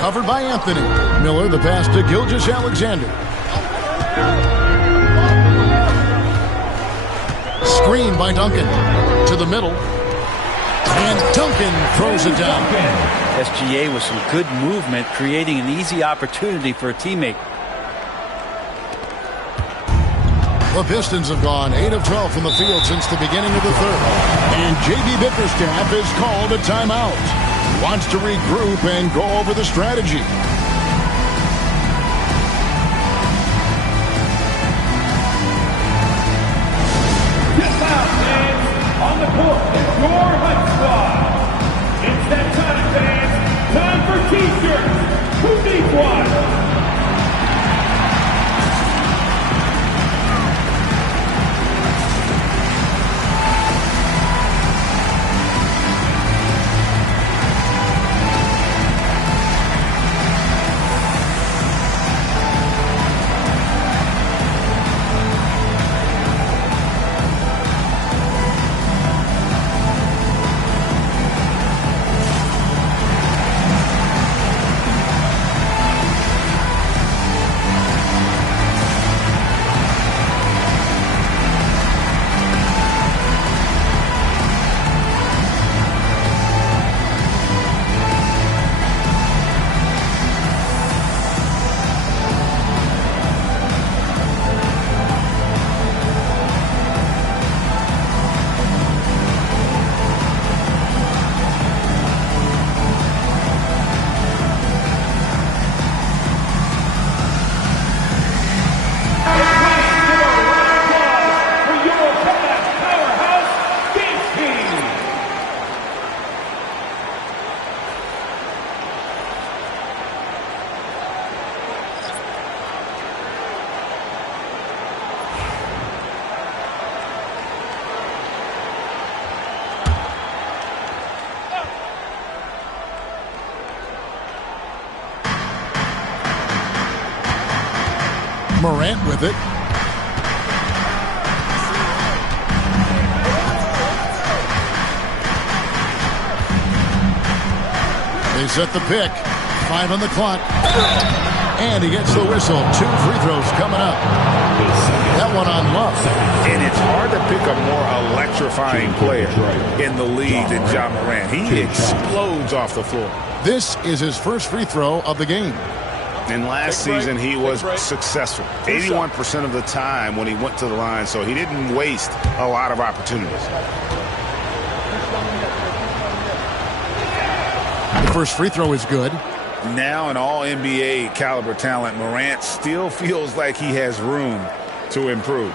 covered by Anthony. Miller, the pass to Gilgeous-Alexander. Screen by Duncan. To the middle. And Duncan throws it down. SGA with some good movement, creating an easy opportunity for a teammate. The Pistons have gone 8 of 12 from the field since the beginning of the third. And J.B. Bickerstaff has called a timeout. He wants to regroup and go over the strategy. On the court, your Hunt Squad. It's that time, fans. Time for T-shirts. Who needs one? Morant with it. They set the pick. 5 on the clock. And he gets the whistle. 2 free throws coming up. That one on Love. And it's hard to pick a more electrifying player in the league than Ja Morant. He explodes off the floor. This is his first free throw of the game. And last season, he was successful 81% of the time when he went to the line, so he didn't waste a lot of opportunities. The first free throw is good. Now an all-NBA caliber talent, Morant still feels like he has room to improve.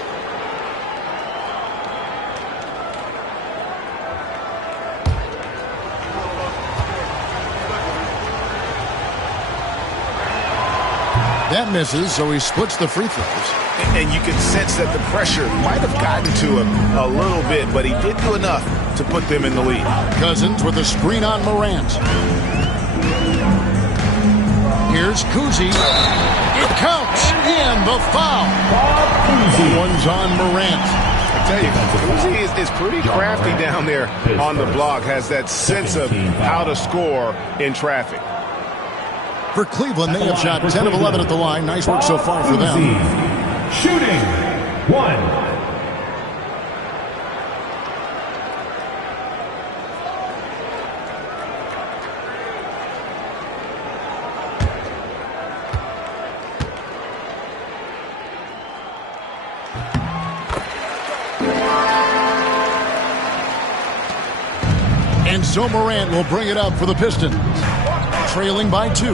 That misses, so he splits the free throws. And you can sense that the pressure might have gotten to him a little bit, but he did do enough to put them in the lead. Cousins with a screen on Morant. Here's Kuzi. It counts, and the foul. One's on Morant. I tell you, Kuzi is pretty crafty down there on the block, has that sense of how to score in traffic. For Cleveland, they have shot 10 of 11 at the line. Nice work so far for them. Shooting 1. And so Morant will bring it up for the Pistons. Trailing by 2.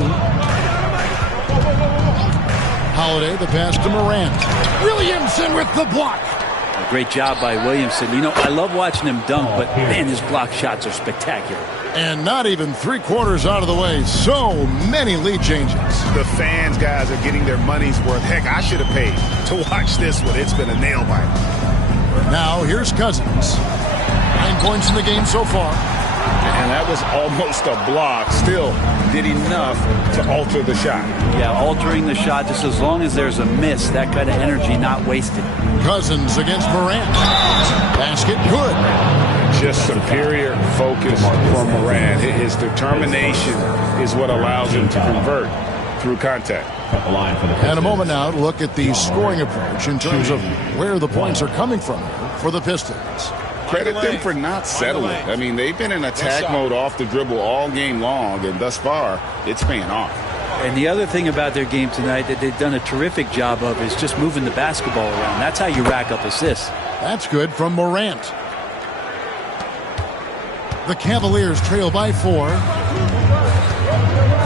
Holiday, the pass to Morant. Williamson with the block. A great job by Williamson. You know, I love watching him dunk, but man, his block shots are spectacular. And not even 3/4 out of the way. So many lead changes. The fans, guys, are getting their money's worth. Heck, I should have paid to watch this one. It's been a nail biter. Now here's Cousins. 9 points in the game so far. And that was almost a block. Still did enough to alter the shot. Yeah, altering the shot just as long as there's a miss. That kind of energy not wasted. Cousins against Morant. Basket good. Just superior focus from Morant. His determination is what allows him to convert through contact. And a moment now to look at the scoring approach in terms of where the points are coming from for the Pistons. Credit them for not settling. I mean, they've been in attack mode off the dribble all game long, and thus far, it's paying off. And the other thing about their game tonight that they've done a terrific job of is just moving the basketball around. That's how you rack up assists. That's good from Morant. The Cavaliers trail by 4.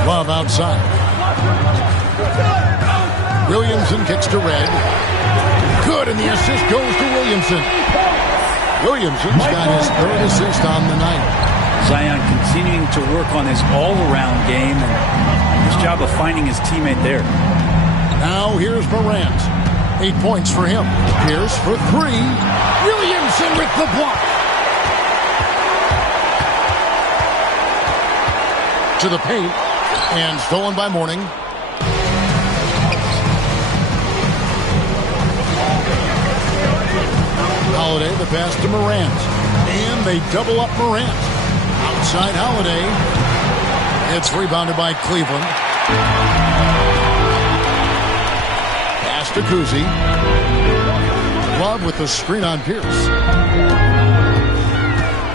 Love outside. Williamson kicks to Red. Good, and the assist goes to Williamson. Williamson's got his 3rd assist on the night. Zion continuing to work on his all-around game and his job of finding his teammate there. Now here's Morant. 8 points for him. Pierce for 3. Williamson with the block. To the paint. And stolen by Mourning. Holiday, the pass to Morant. And they double up Morant. Outside Holiday. It's rebounded by Cleveland. Pass to Kuzi. Love with the screen on Pierce.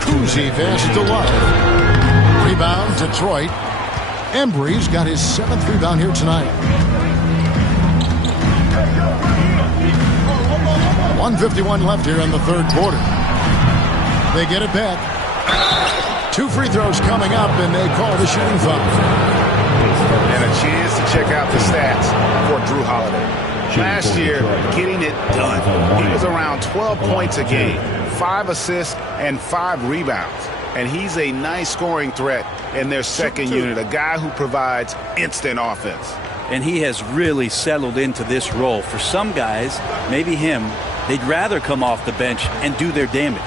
Kuzi pass to Love. Rebound, Detroit. Embry's got his 7th rebound here tonight. 1:51 left here in the 3rd quarter. They get it back. 2 free throws coming up, and they call the shooting foul. And a chance to check out the stats for Drew Holiday. Last year, getting it done. He was around 12 points a game, 5 assists, and 5 rebounds. And he's a nice scoring threat in their second unit, a guy who provides instant offense. And he has really settled into this role. For some guys, maybe him, they'd rather come off the bench and do their damage.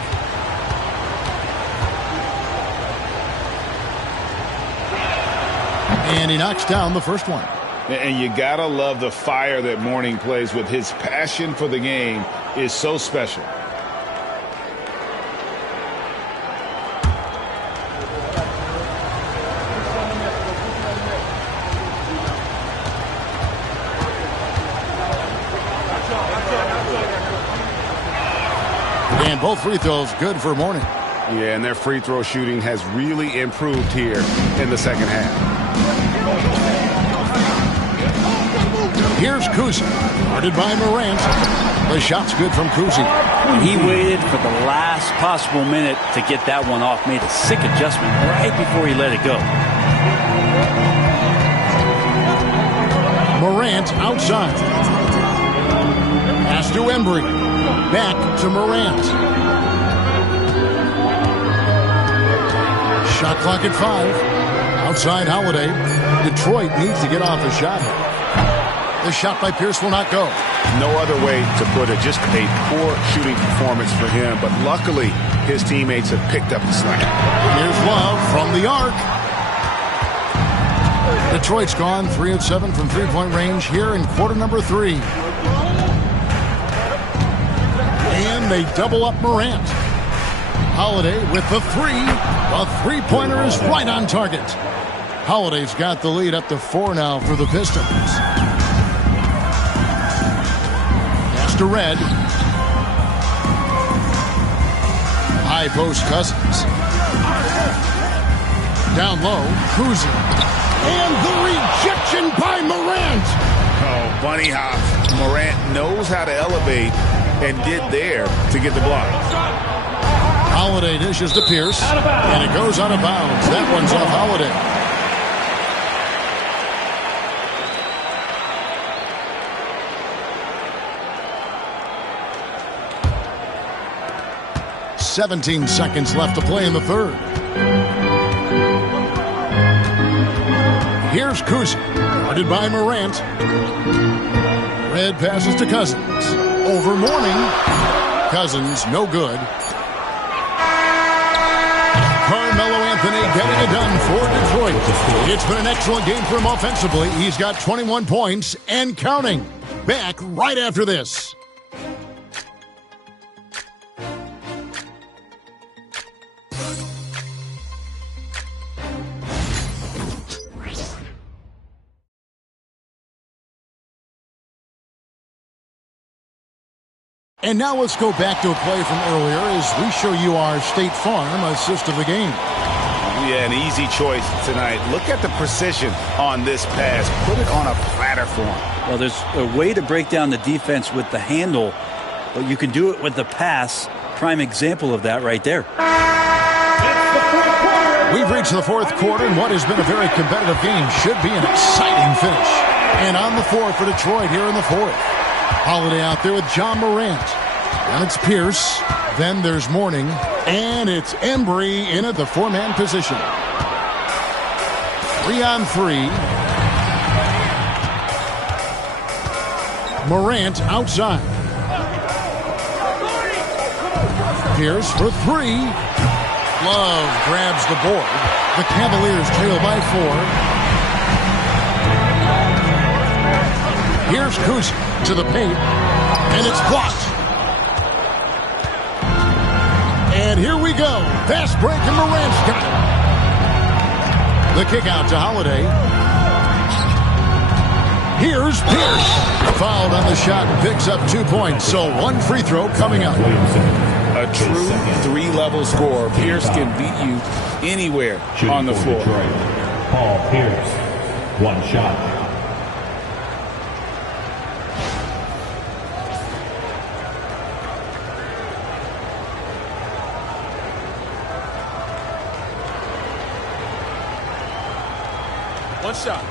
And he knocks down the first one. And you gotta love the fire that Mourning plays with. His passion for the game is so special. And both free throws good for Mourning. Yeah, and their free throw shooting has really improved here in the second half. Here's Kuzi, guarded by Morant. The shot's good from Kuzi. And he waited for the last possible minute to get that one off. Made a sick adjustment right before he let it go. Morant outside. Pass to Embry. Back to Morant. Shot clock at 5. Outside Holiday. Detroit needs to get off a shot. The shot by Pierce will not go. No other way to put it. Just a poor shooting performance for him. But luckily, his teammates have picked up the slack. Here's Love from the arc. Detroit's gone 3 of 7 from three-point range here in quarter number 3. And they double up Morant. Holiday with the 3. The three-pointer is right on target. Holiday's got the lead up to 4 now for the Pistons. Pass to Red. High post Cousins. Down low, Kuzi. And the rejection by Morant. Oh, bunny hop. Morant knows how to elevate and did there to get the block. Holiday dishes to Pierce, and it goes out of bounds. That one's off Holiday. "17 seconds left to play in the third. Here's Kuzi, guarded by Morant. Red passes to Cousins. Over Mourning. Cousins, no good. Carmelo Anthony getting it done for Detroit. It's been an excellent game for him offensively. He's got 21 points and counting. Back right after this. And now let's go back to a play from earlier as we show you our State Farm assist of the game. Yeah, an easy choice tonight. Look at the precision on this pass. Put it on a platter for him. Well, there's a way to break down the defense with the handle, but you can do it with the pass. Prime example of that right there. We've reached the fourth quarter, and what has been a very competitive game should be an exciting finish. And on the floor for Detroit here in the fourth. Holiday out there with John Morant. And it's Pierce. Then there's Mourning. And it's Embry in at the four-man position. 3-on-3. Morant outside. Pierce for three. Love grabs the board. The Cavaliers trail by 4. Here's Kuzi to the paint, and it's blocked. And here we go. Fast break, and Morant's got it. The kick out to Holiday. Here's Pierce. Fouled on the shot and picks up 2 points. So one free throw coming up. A true three-level scorer. Pierce can beat you anywhere on the floor. Paul Pierce, one shot. One shot.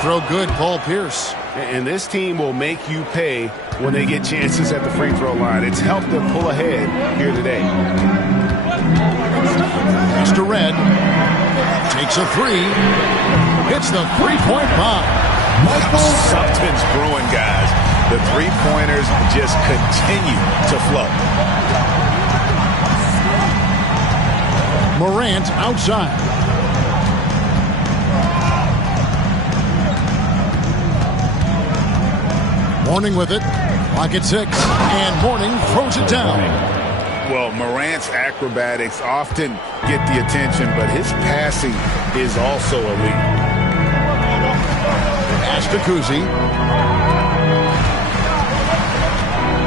Throw good, Paul Pierce. And this team will make you pay when they get chances at the free throw line. It's helped them pull ahead here today. Mr. Red takes a three. Hits the three-point bomb. Something's brewing, guys. The three-pointers just continue to flow. Morant outside. Mourning with it. Clock at 6. And Mourning throws it down. Well, Morant's acrobatics often get the attention, but his passing is also elite. Pass to Kuzi.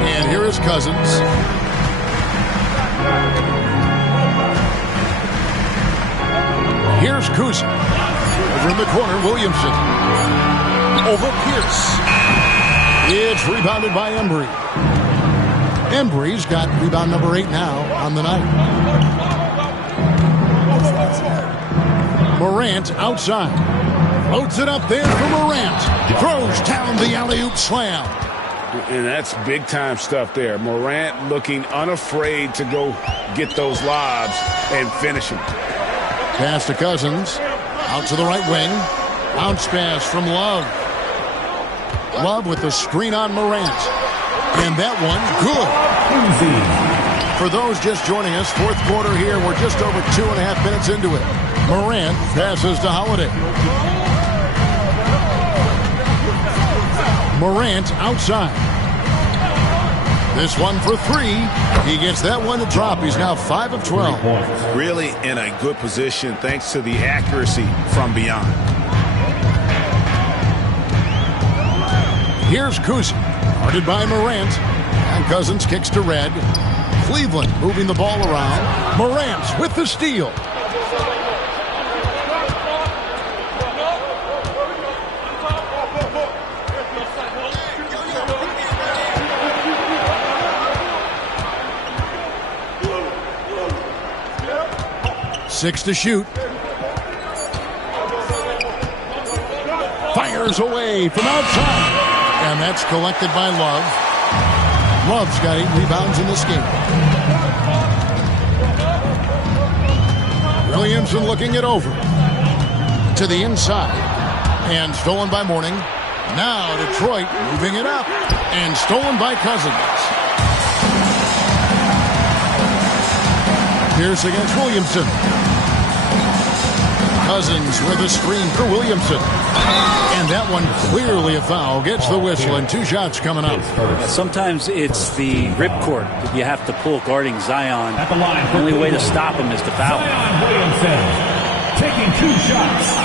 And here is Cousins. Here's Kuzi. Over in the corner, Williamson. Over Pierce. It's rebounded by Embry. Embry's got rebound number 8 now on the night. Morant outside. Loads it up there for Morant. Throws down the alley-oop slam. And that's big-time stuff there. Morant looking unafraid to go get those lobs and finish them. Pass to Cousins. Out to the right wing. Bounce pass from Love. Love with the screen on Morant. And that one, good. For those just joining us, fourth quarter here. We're just over 2.5 minutes into it. Morant passes to Holiday. Morant outside. This one for 3. He gets that one to drop. He's now 5 of 12. Really in a good position thanks to the accuracy from beyond. Here's Kuzi, guarded by Morant. And Cousins kicks to Red. Cleveland moving the ball around. Morant with the steal. Six to shoot. Fires away from outside. And that's collected by Love. Love's got 8 rebounds in this game. Williamson looking it over. To the inside. And stolen by Mourning. Now Detroit moving it up. And stolen by Cousins. Pierce against Williamson. Cousins with a screen for Williamson. And that one clearly a foul. Gets the whistle and 2 shots coming up. Sometimes it's the ripcord that you have to pull guarding Zion. The only way to stop him is to foul. Zion Williamson taking 2 shots.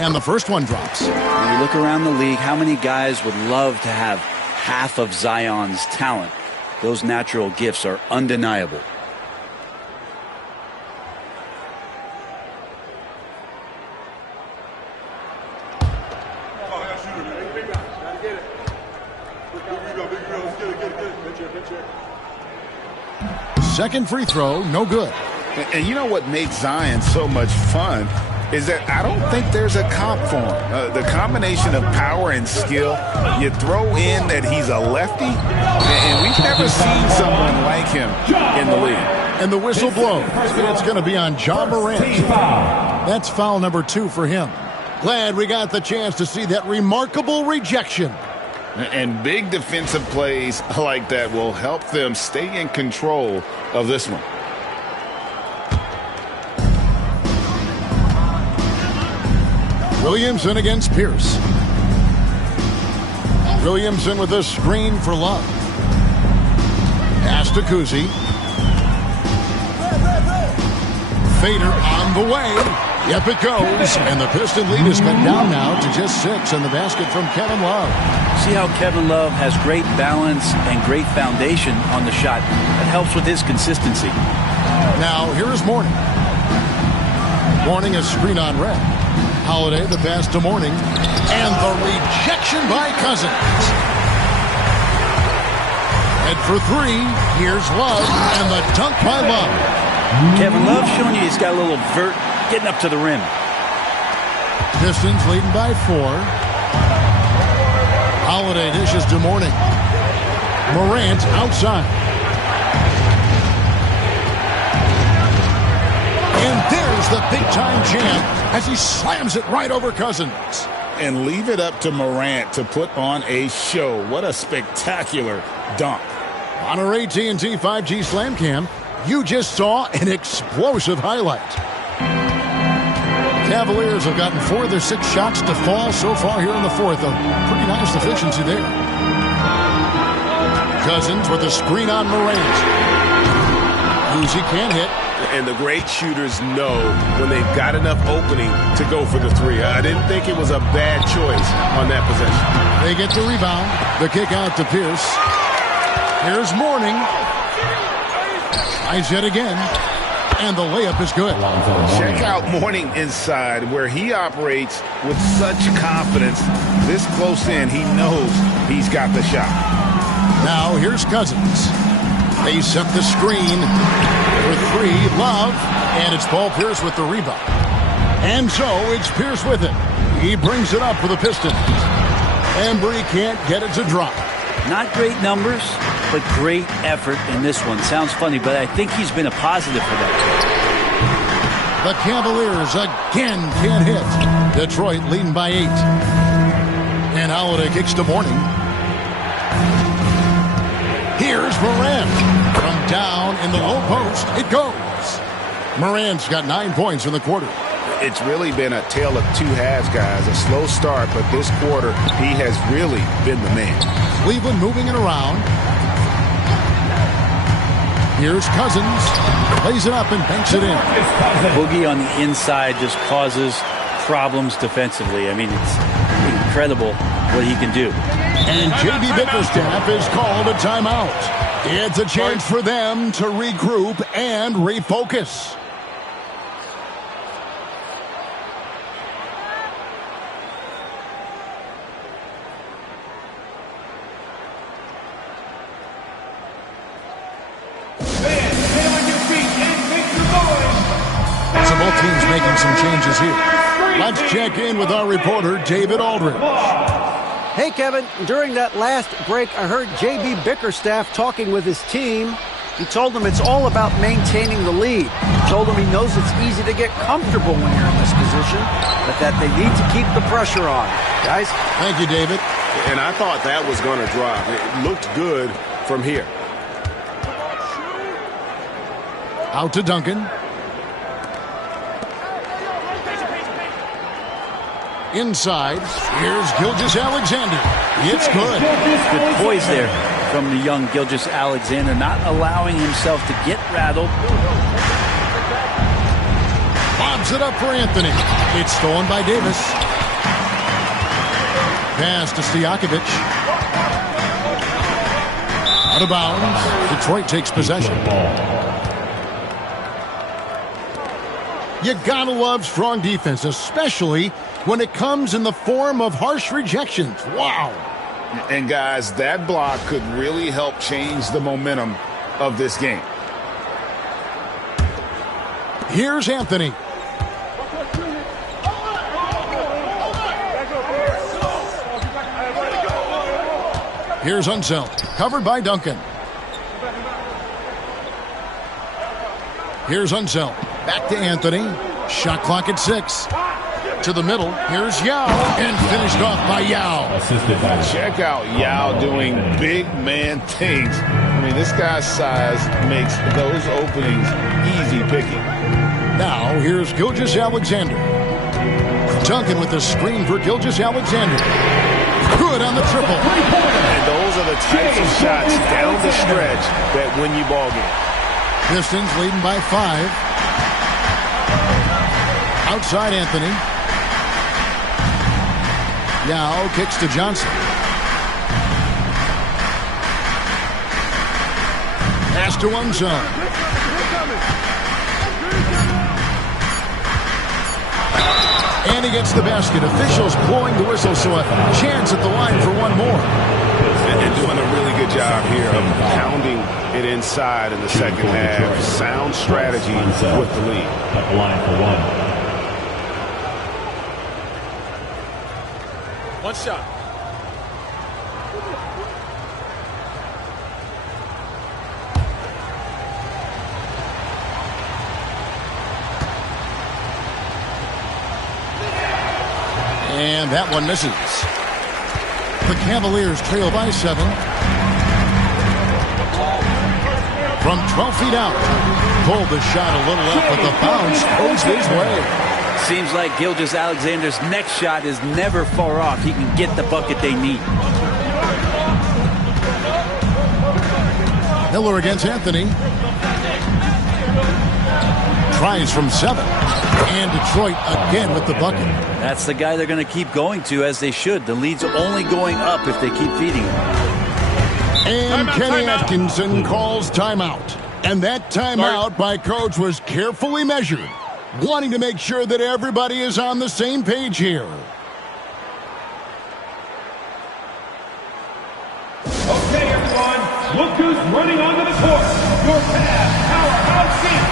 And the first one drops. When you look around the league, how many guys would love to have half of Zion's talent? Those natural gifts are undeniable. Second free throw, no good. And you know what makes Zion so much fun is that I don't think there's a comp for him. The combination of power and skill, you throw in that he's a lefty, and we've never seen someone like him in the league. And the whistle blows. It's going to be on John Morant. That's foul number 2 for him. Glad we got the chance to see that remarkable rejection. And big defensive plays like that will help them stay in control of this one. Williamson against Pierce. Williamson with a screen for Love. Pass to Kuzi. Fader on the way. Yep, it goes. And the Piston lead is cut down now to just 6 in the basket from Kevin Love. See how Kevin Love has great balance and great foundation on the shot. That helps with his consistency. Now, here is Mourning. Mourning a screen on Red. Holiday, the pass to Mourning. And the rejection by Cousins. Head for 3. Here's Love. And the dunk by Love. Kevin Love showing you he's got a little vert getting up to the rim. Pistons leading by 4. Holiday dishes to Mourning. Morant outside. And there's the big-time jam as he slams it right over Cousins. And leave it up to Morant to put on a show. What a spectacular dunk. On our AT&T 5G Slam Cam, you just saw an explosive highlight. Cavaliers have gotten 4 of their 6 shots to fall so far here in the 4th. A pretty nice efficiency there. Cousins with a screen on Morant. Kuzi can't hit. And the great shooters know when they've got enough opening to go for the 3. I didn't think it was a bad choice on that possession. They get the rebound. The kick out to Pierce. Here's Mourning. Tries yet again. And the layup is good. Check out Mourning inside where he operates with such confidence. This close in, he knows he's got the shot. Now here's Cousins. They set the screen for 3. Love. And it's Paul Pierce with the rebound. And so it's Pierce with it. He brings it up for the Pistons. Embry can't get it to drop. Not great numbers, but great effort in this one. Sounds funny, but I think he's been a positive for that. The Cavaliers again can't hit. Detroit leading by 8. And Holiday kicks to Mourning. Here's Morant. From down in the low post, it goes. Morant's got 9 points in the quarter. It's really been a tale of two halves, guys. A slow start, but this quarter, he has really been the man. Cleveland moving it around. Here's Cousins. Plays it up and banks it in. Boogie on the inside just causes problems defensively. I mean, it's incredible what he can do. And J.B. Bickerstaff is called a timeout. It's a chance for them to regroup and refocus. So both teams making some changes here. Let's check in with our reporter, David Aldridge. Hey, Kevin, during that last break, I heard J.B. Bickerstaff talking with his team. He told them it's all about maintaining the lead. He told them he knows it's easy to get comfortable when you're in this position, but that they need to keep the pressure on. Guys? Thank you, David. And I thought that was going to drop. It looked good from here. Out to Duncan. Inside, here's Gilgeous-Alexander. It's good. Good poise there from the young Gilgeous-Alexander, not allowing himself to get rattled. Bobs it up for Anthony. It's stolen by Davis. Pass to Stojakovic. Out of bounds. Detroit takes possession. You gotta love strong defense, especially when it comes in the form of harsh rejections. Wow. And guys, that block could really help change the momentum of this game. Here's Anthony. Here's Unseld, covered by Duncan. Here's Unseld, back to Anthony. Shot clock at 6. To the middle, here's Yao, and finished off by Yao. Check out Yao doing big man things. I mean, this guy's size makes those openings easy picking. Now, here's Gilgeous-Alexander. Duncan with the screen for Gilgeous-Alexander. Good on the triple. And those are the types of shots down the stretch that win you ball games. Pistons leading by 5. Outside Anthony. Yao kicks to Johnson. Pass to Unseld. And he gets the basket. Officials blowing the whistle, so a chance at the line for one more. And doing a really good job here of pounding it inside in the second half. Sound strategy with the lead. At the line for one. One shot. And that one misses. The Cavaliers trail by 7. From 12 feet out. Pulled the shot a little up, but the bounce goes his way. Seems like Gilgeous-Alexander's next shot is never far off. He can get the bucket they need. Miller against Anthony. Tries from 7. And Detroit again with the bucket. That's the guy they're going to keep going to, as they should. The lead's only going up if they keep feeding him. And Kenny Atkinson calls timeout. And that timeout by Coach was carefully measured, wanting to make sure that everybody is on the same page here. Okay, everyone, look who's running onto the court. Your Cavs powerhouse team.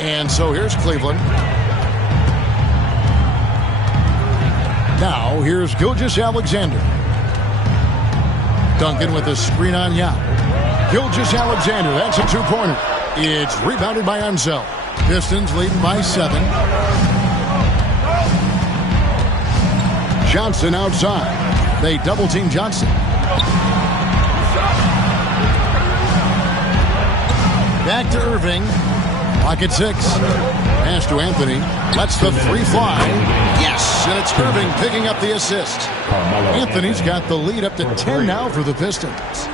And so here's Cleveland. Now here's Gilgeous-Alexander. Duncan with a screen on Yao. Gilgeous-Alexander, that's a two-pointer. It's rebounded by Ansel. Pistons leading by 7. Johnson outside. They double-team Johnson. Back to Irving. Pocket 6. Pass to Anthony. Lets the 3 fly. Yes, and it's Irving picking up the assist. Anthony's got the lead up to 10 now for the Pistons.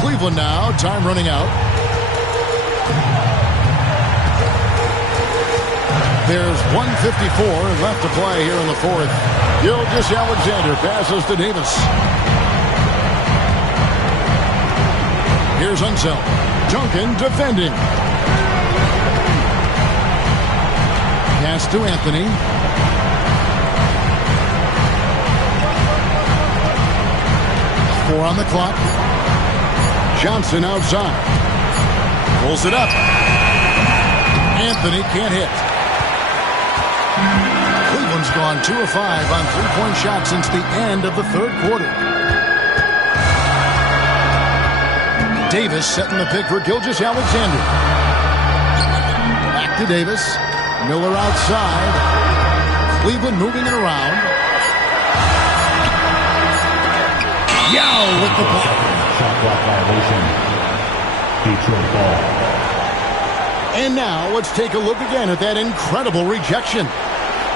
Cleveland now, time running out. There's 1:54 left to play here in the fourth. Gilgeous-Alexander passes to Davis. Here's Ansel. Duncan defending. Pass to Anthony. Four on the clock. Johnson outside. Pulls it up. Anthony can't hit. Cleveland's gone 2 of 5 on three-point shots since the end of the third quarter. Davis setting the pick for Gilgeous-Alexander. Back to Davis. Miller outside. Cleveland moving it around. Yao with the ball. Shot clock violation. Detroit ball. And now let's take a look again at that incredible rejection.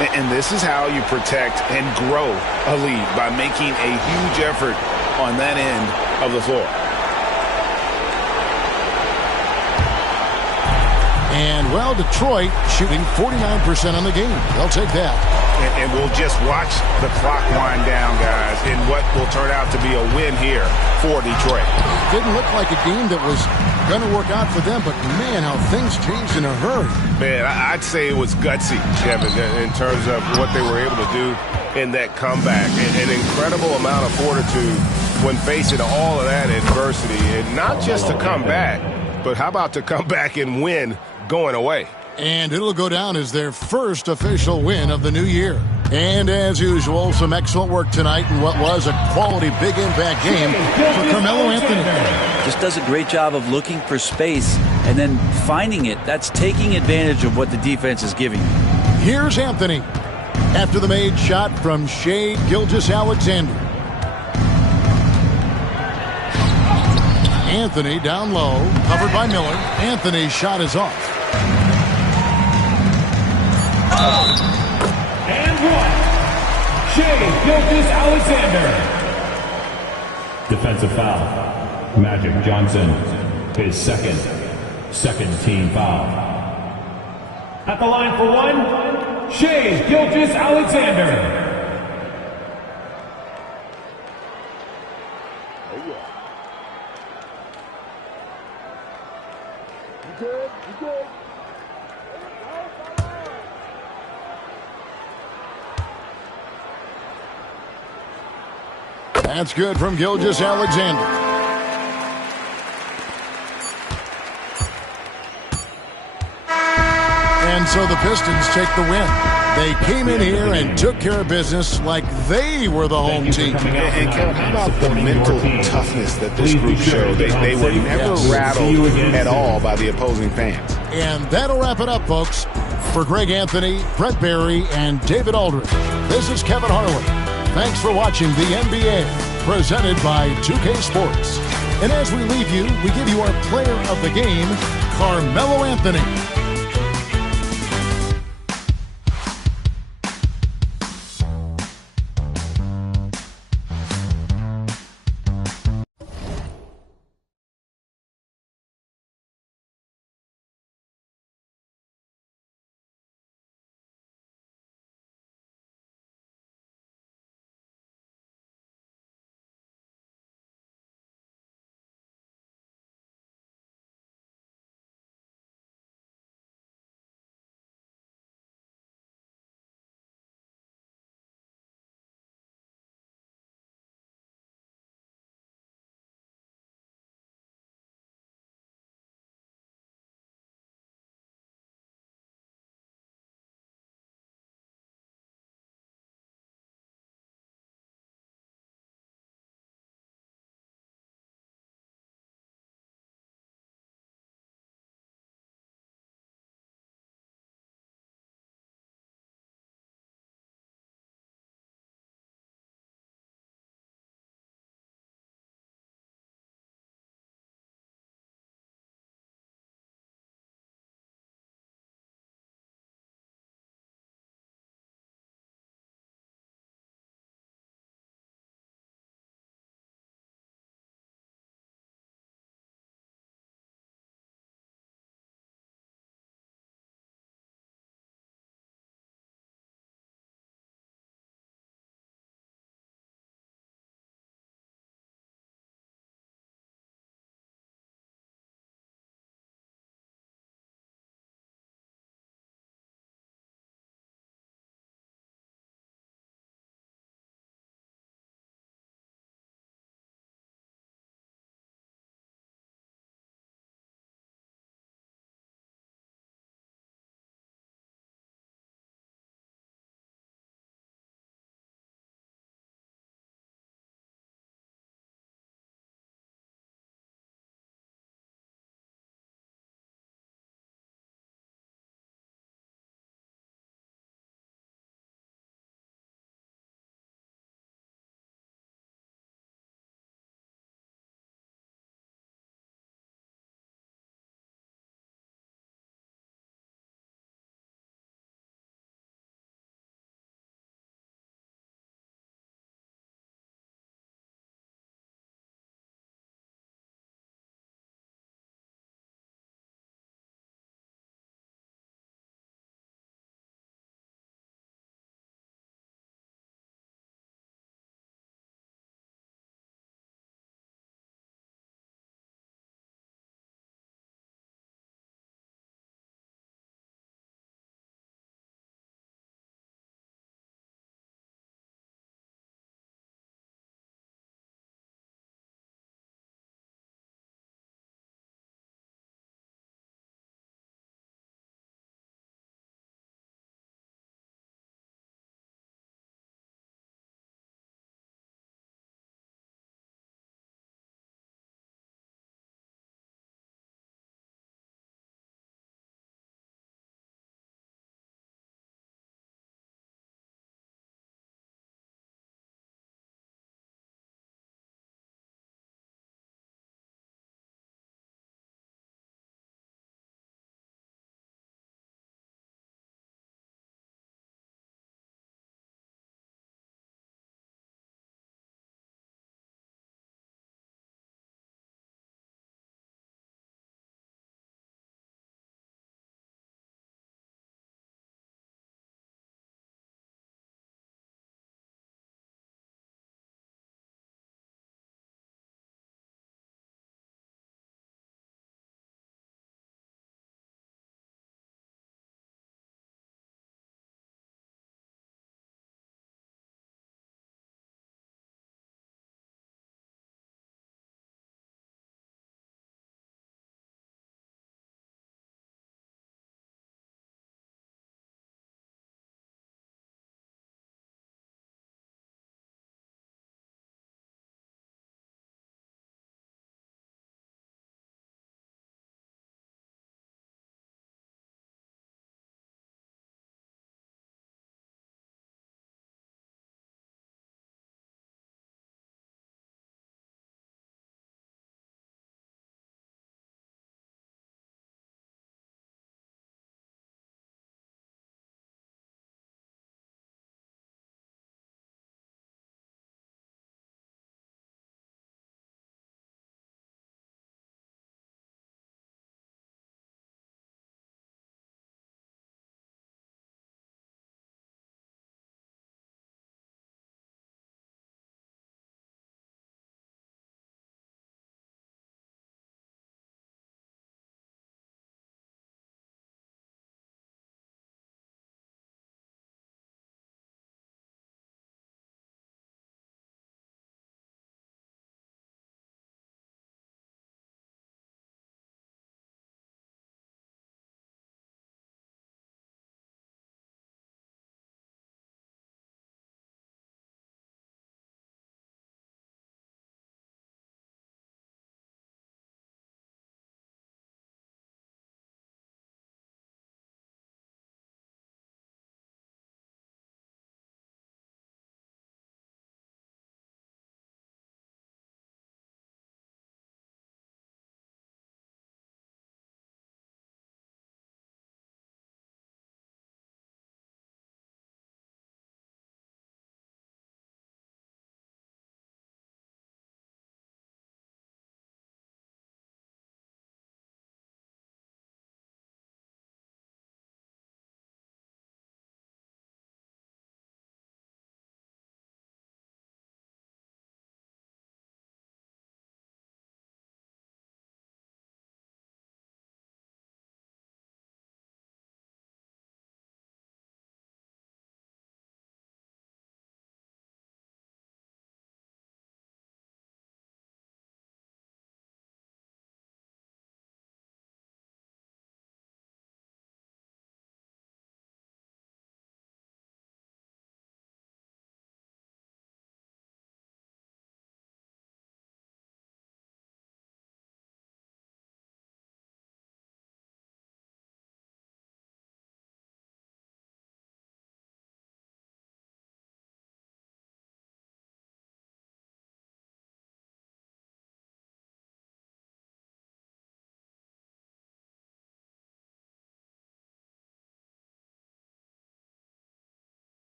And this is how you protect and grow a lead, by making a huge effort on that end of the floor. And, well, Detroit shooting 49% on the game. They'll take that. And we'll just watch the clock wind down, guys, in what will turn out to be a win here for Detroit. Didn't look like a game that was going to work out for them, but, man, how things changed in a hurry. Man, I'd say it was gutsy, Kevin, in terms of what they were able to do in that comeback. An incredible amount of fortitude when facing all of that adversity. And not just to come back, but how about to come back and win going away? And it'll go down as their first official win of the new year. And as usual, some excellent work tonight in what was a quality big impact game for Carmelo Anthony. Just does a great job of looking for space and then finding it. That's taking advantage of what the defense is giving. Here's Anthony after the made shot from Shai Gilgeous-Alexander. Anthony down low, covered by Miller. Anthony's shot is off. And one. Shai Gilgeous-Alexander. Defensive foul. Magic Johnson. His second team foul. At the line for one, Shai Gilgeous-Alexander. That's good from Gilgeous-Alexander. And so the Pistons take the win. They came in here and took care of business like they were the home team. And Kevin, how about the mental toughness that this group showed? They were never rattled at all by the opposing fans. And that'll wrap it up, folks. For Greg Anthony, Brett Barry, and David Aldridge, this is Kevin Harlan. Thanks for watching the NBA, presented by 2K Sports. And as we leave you, we give you our player of the game, Carmelo Anthony.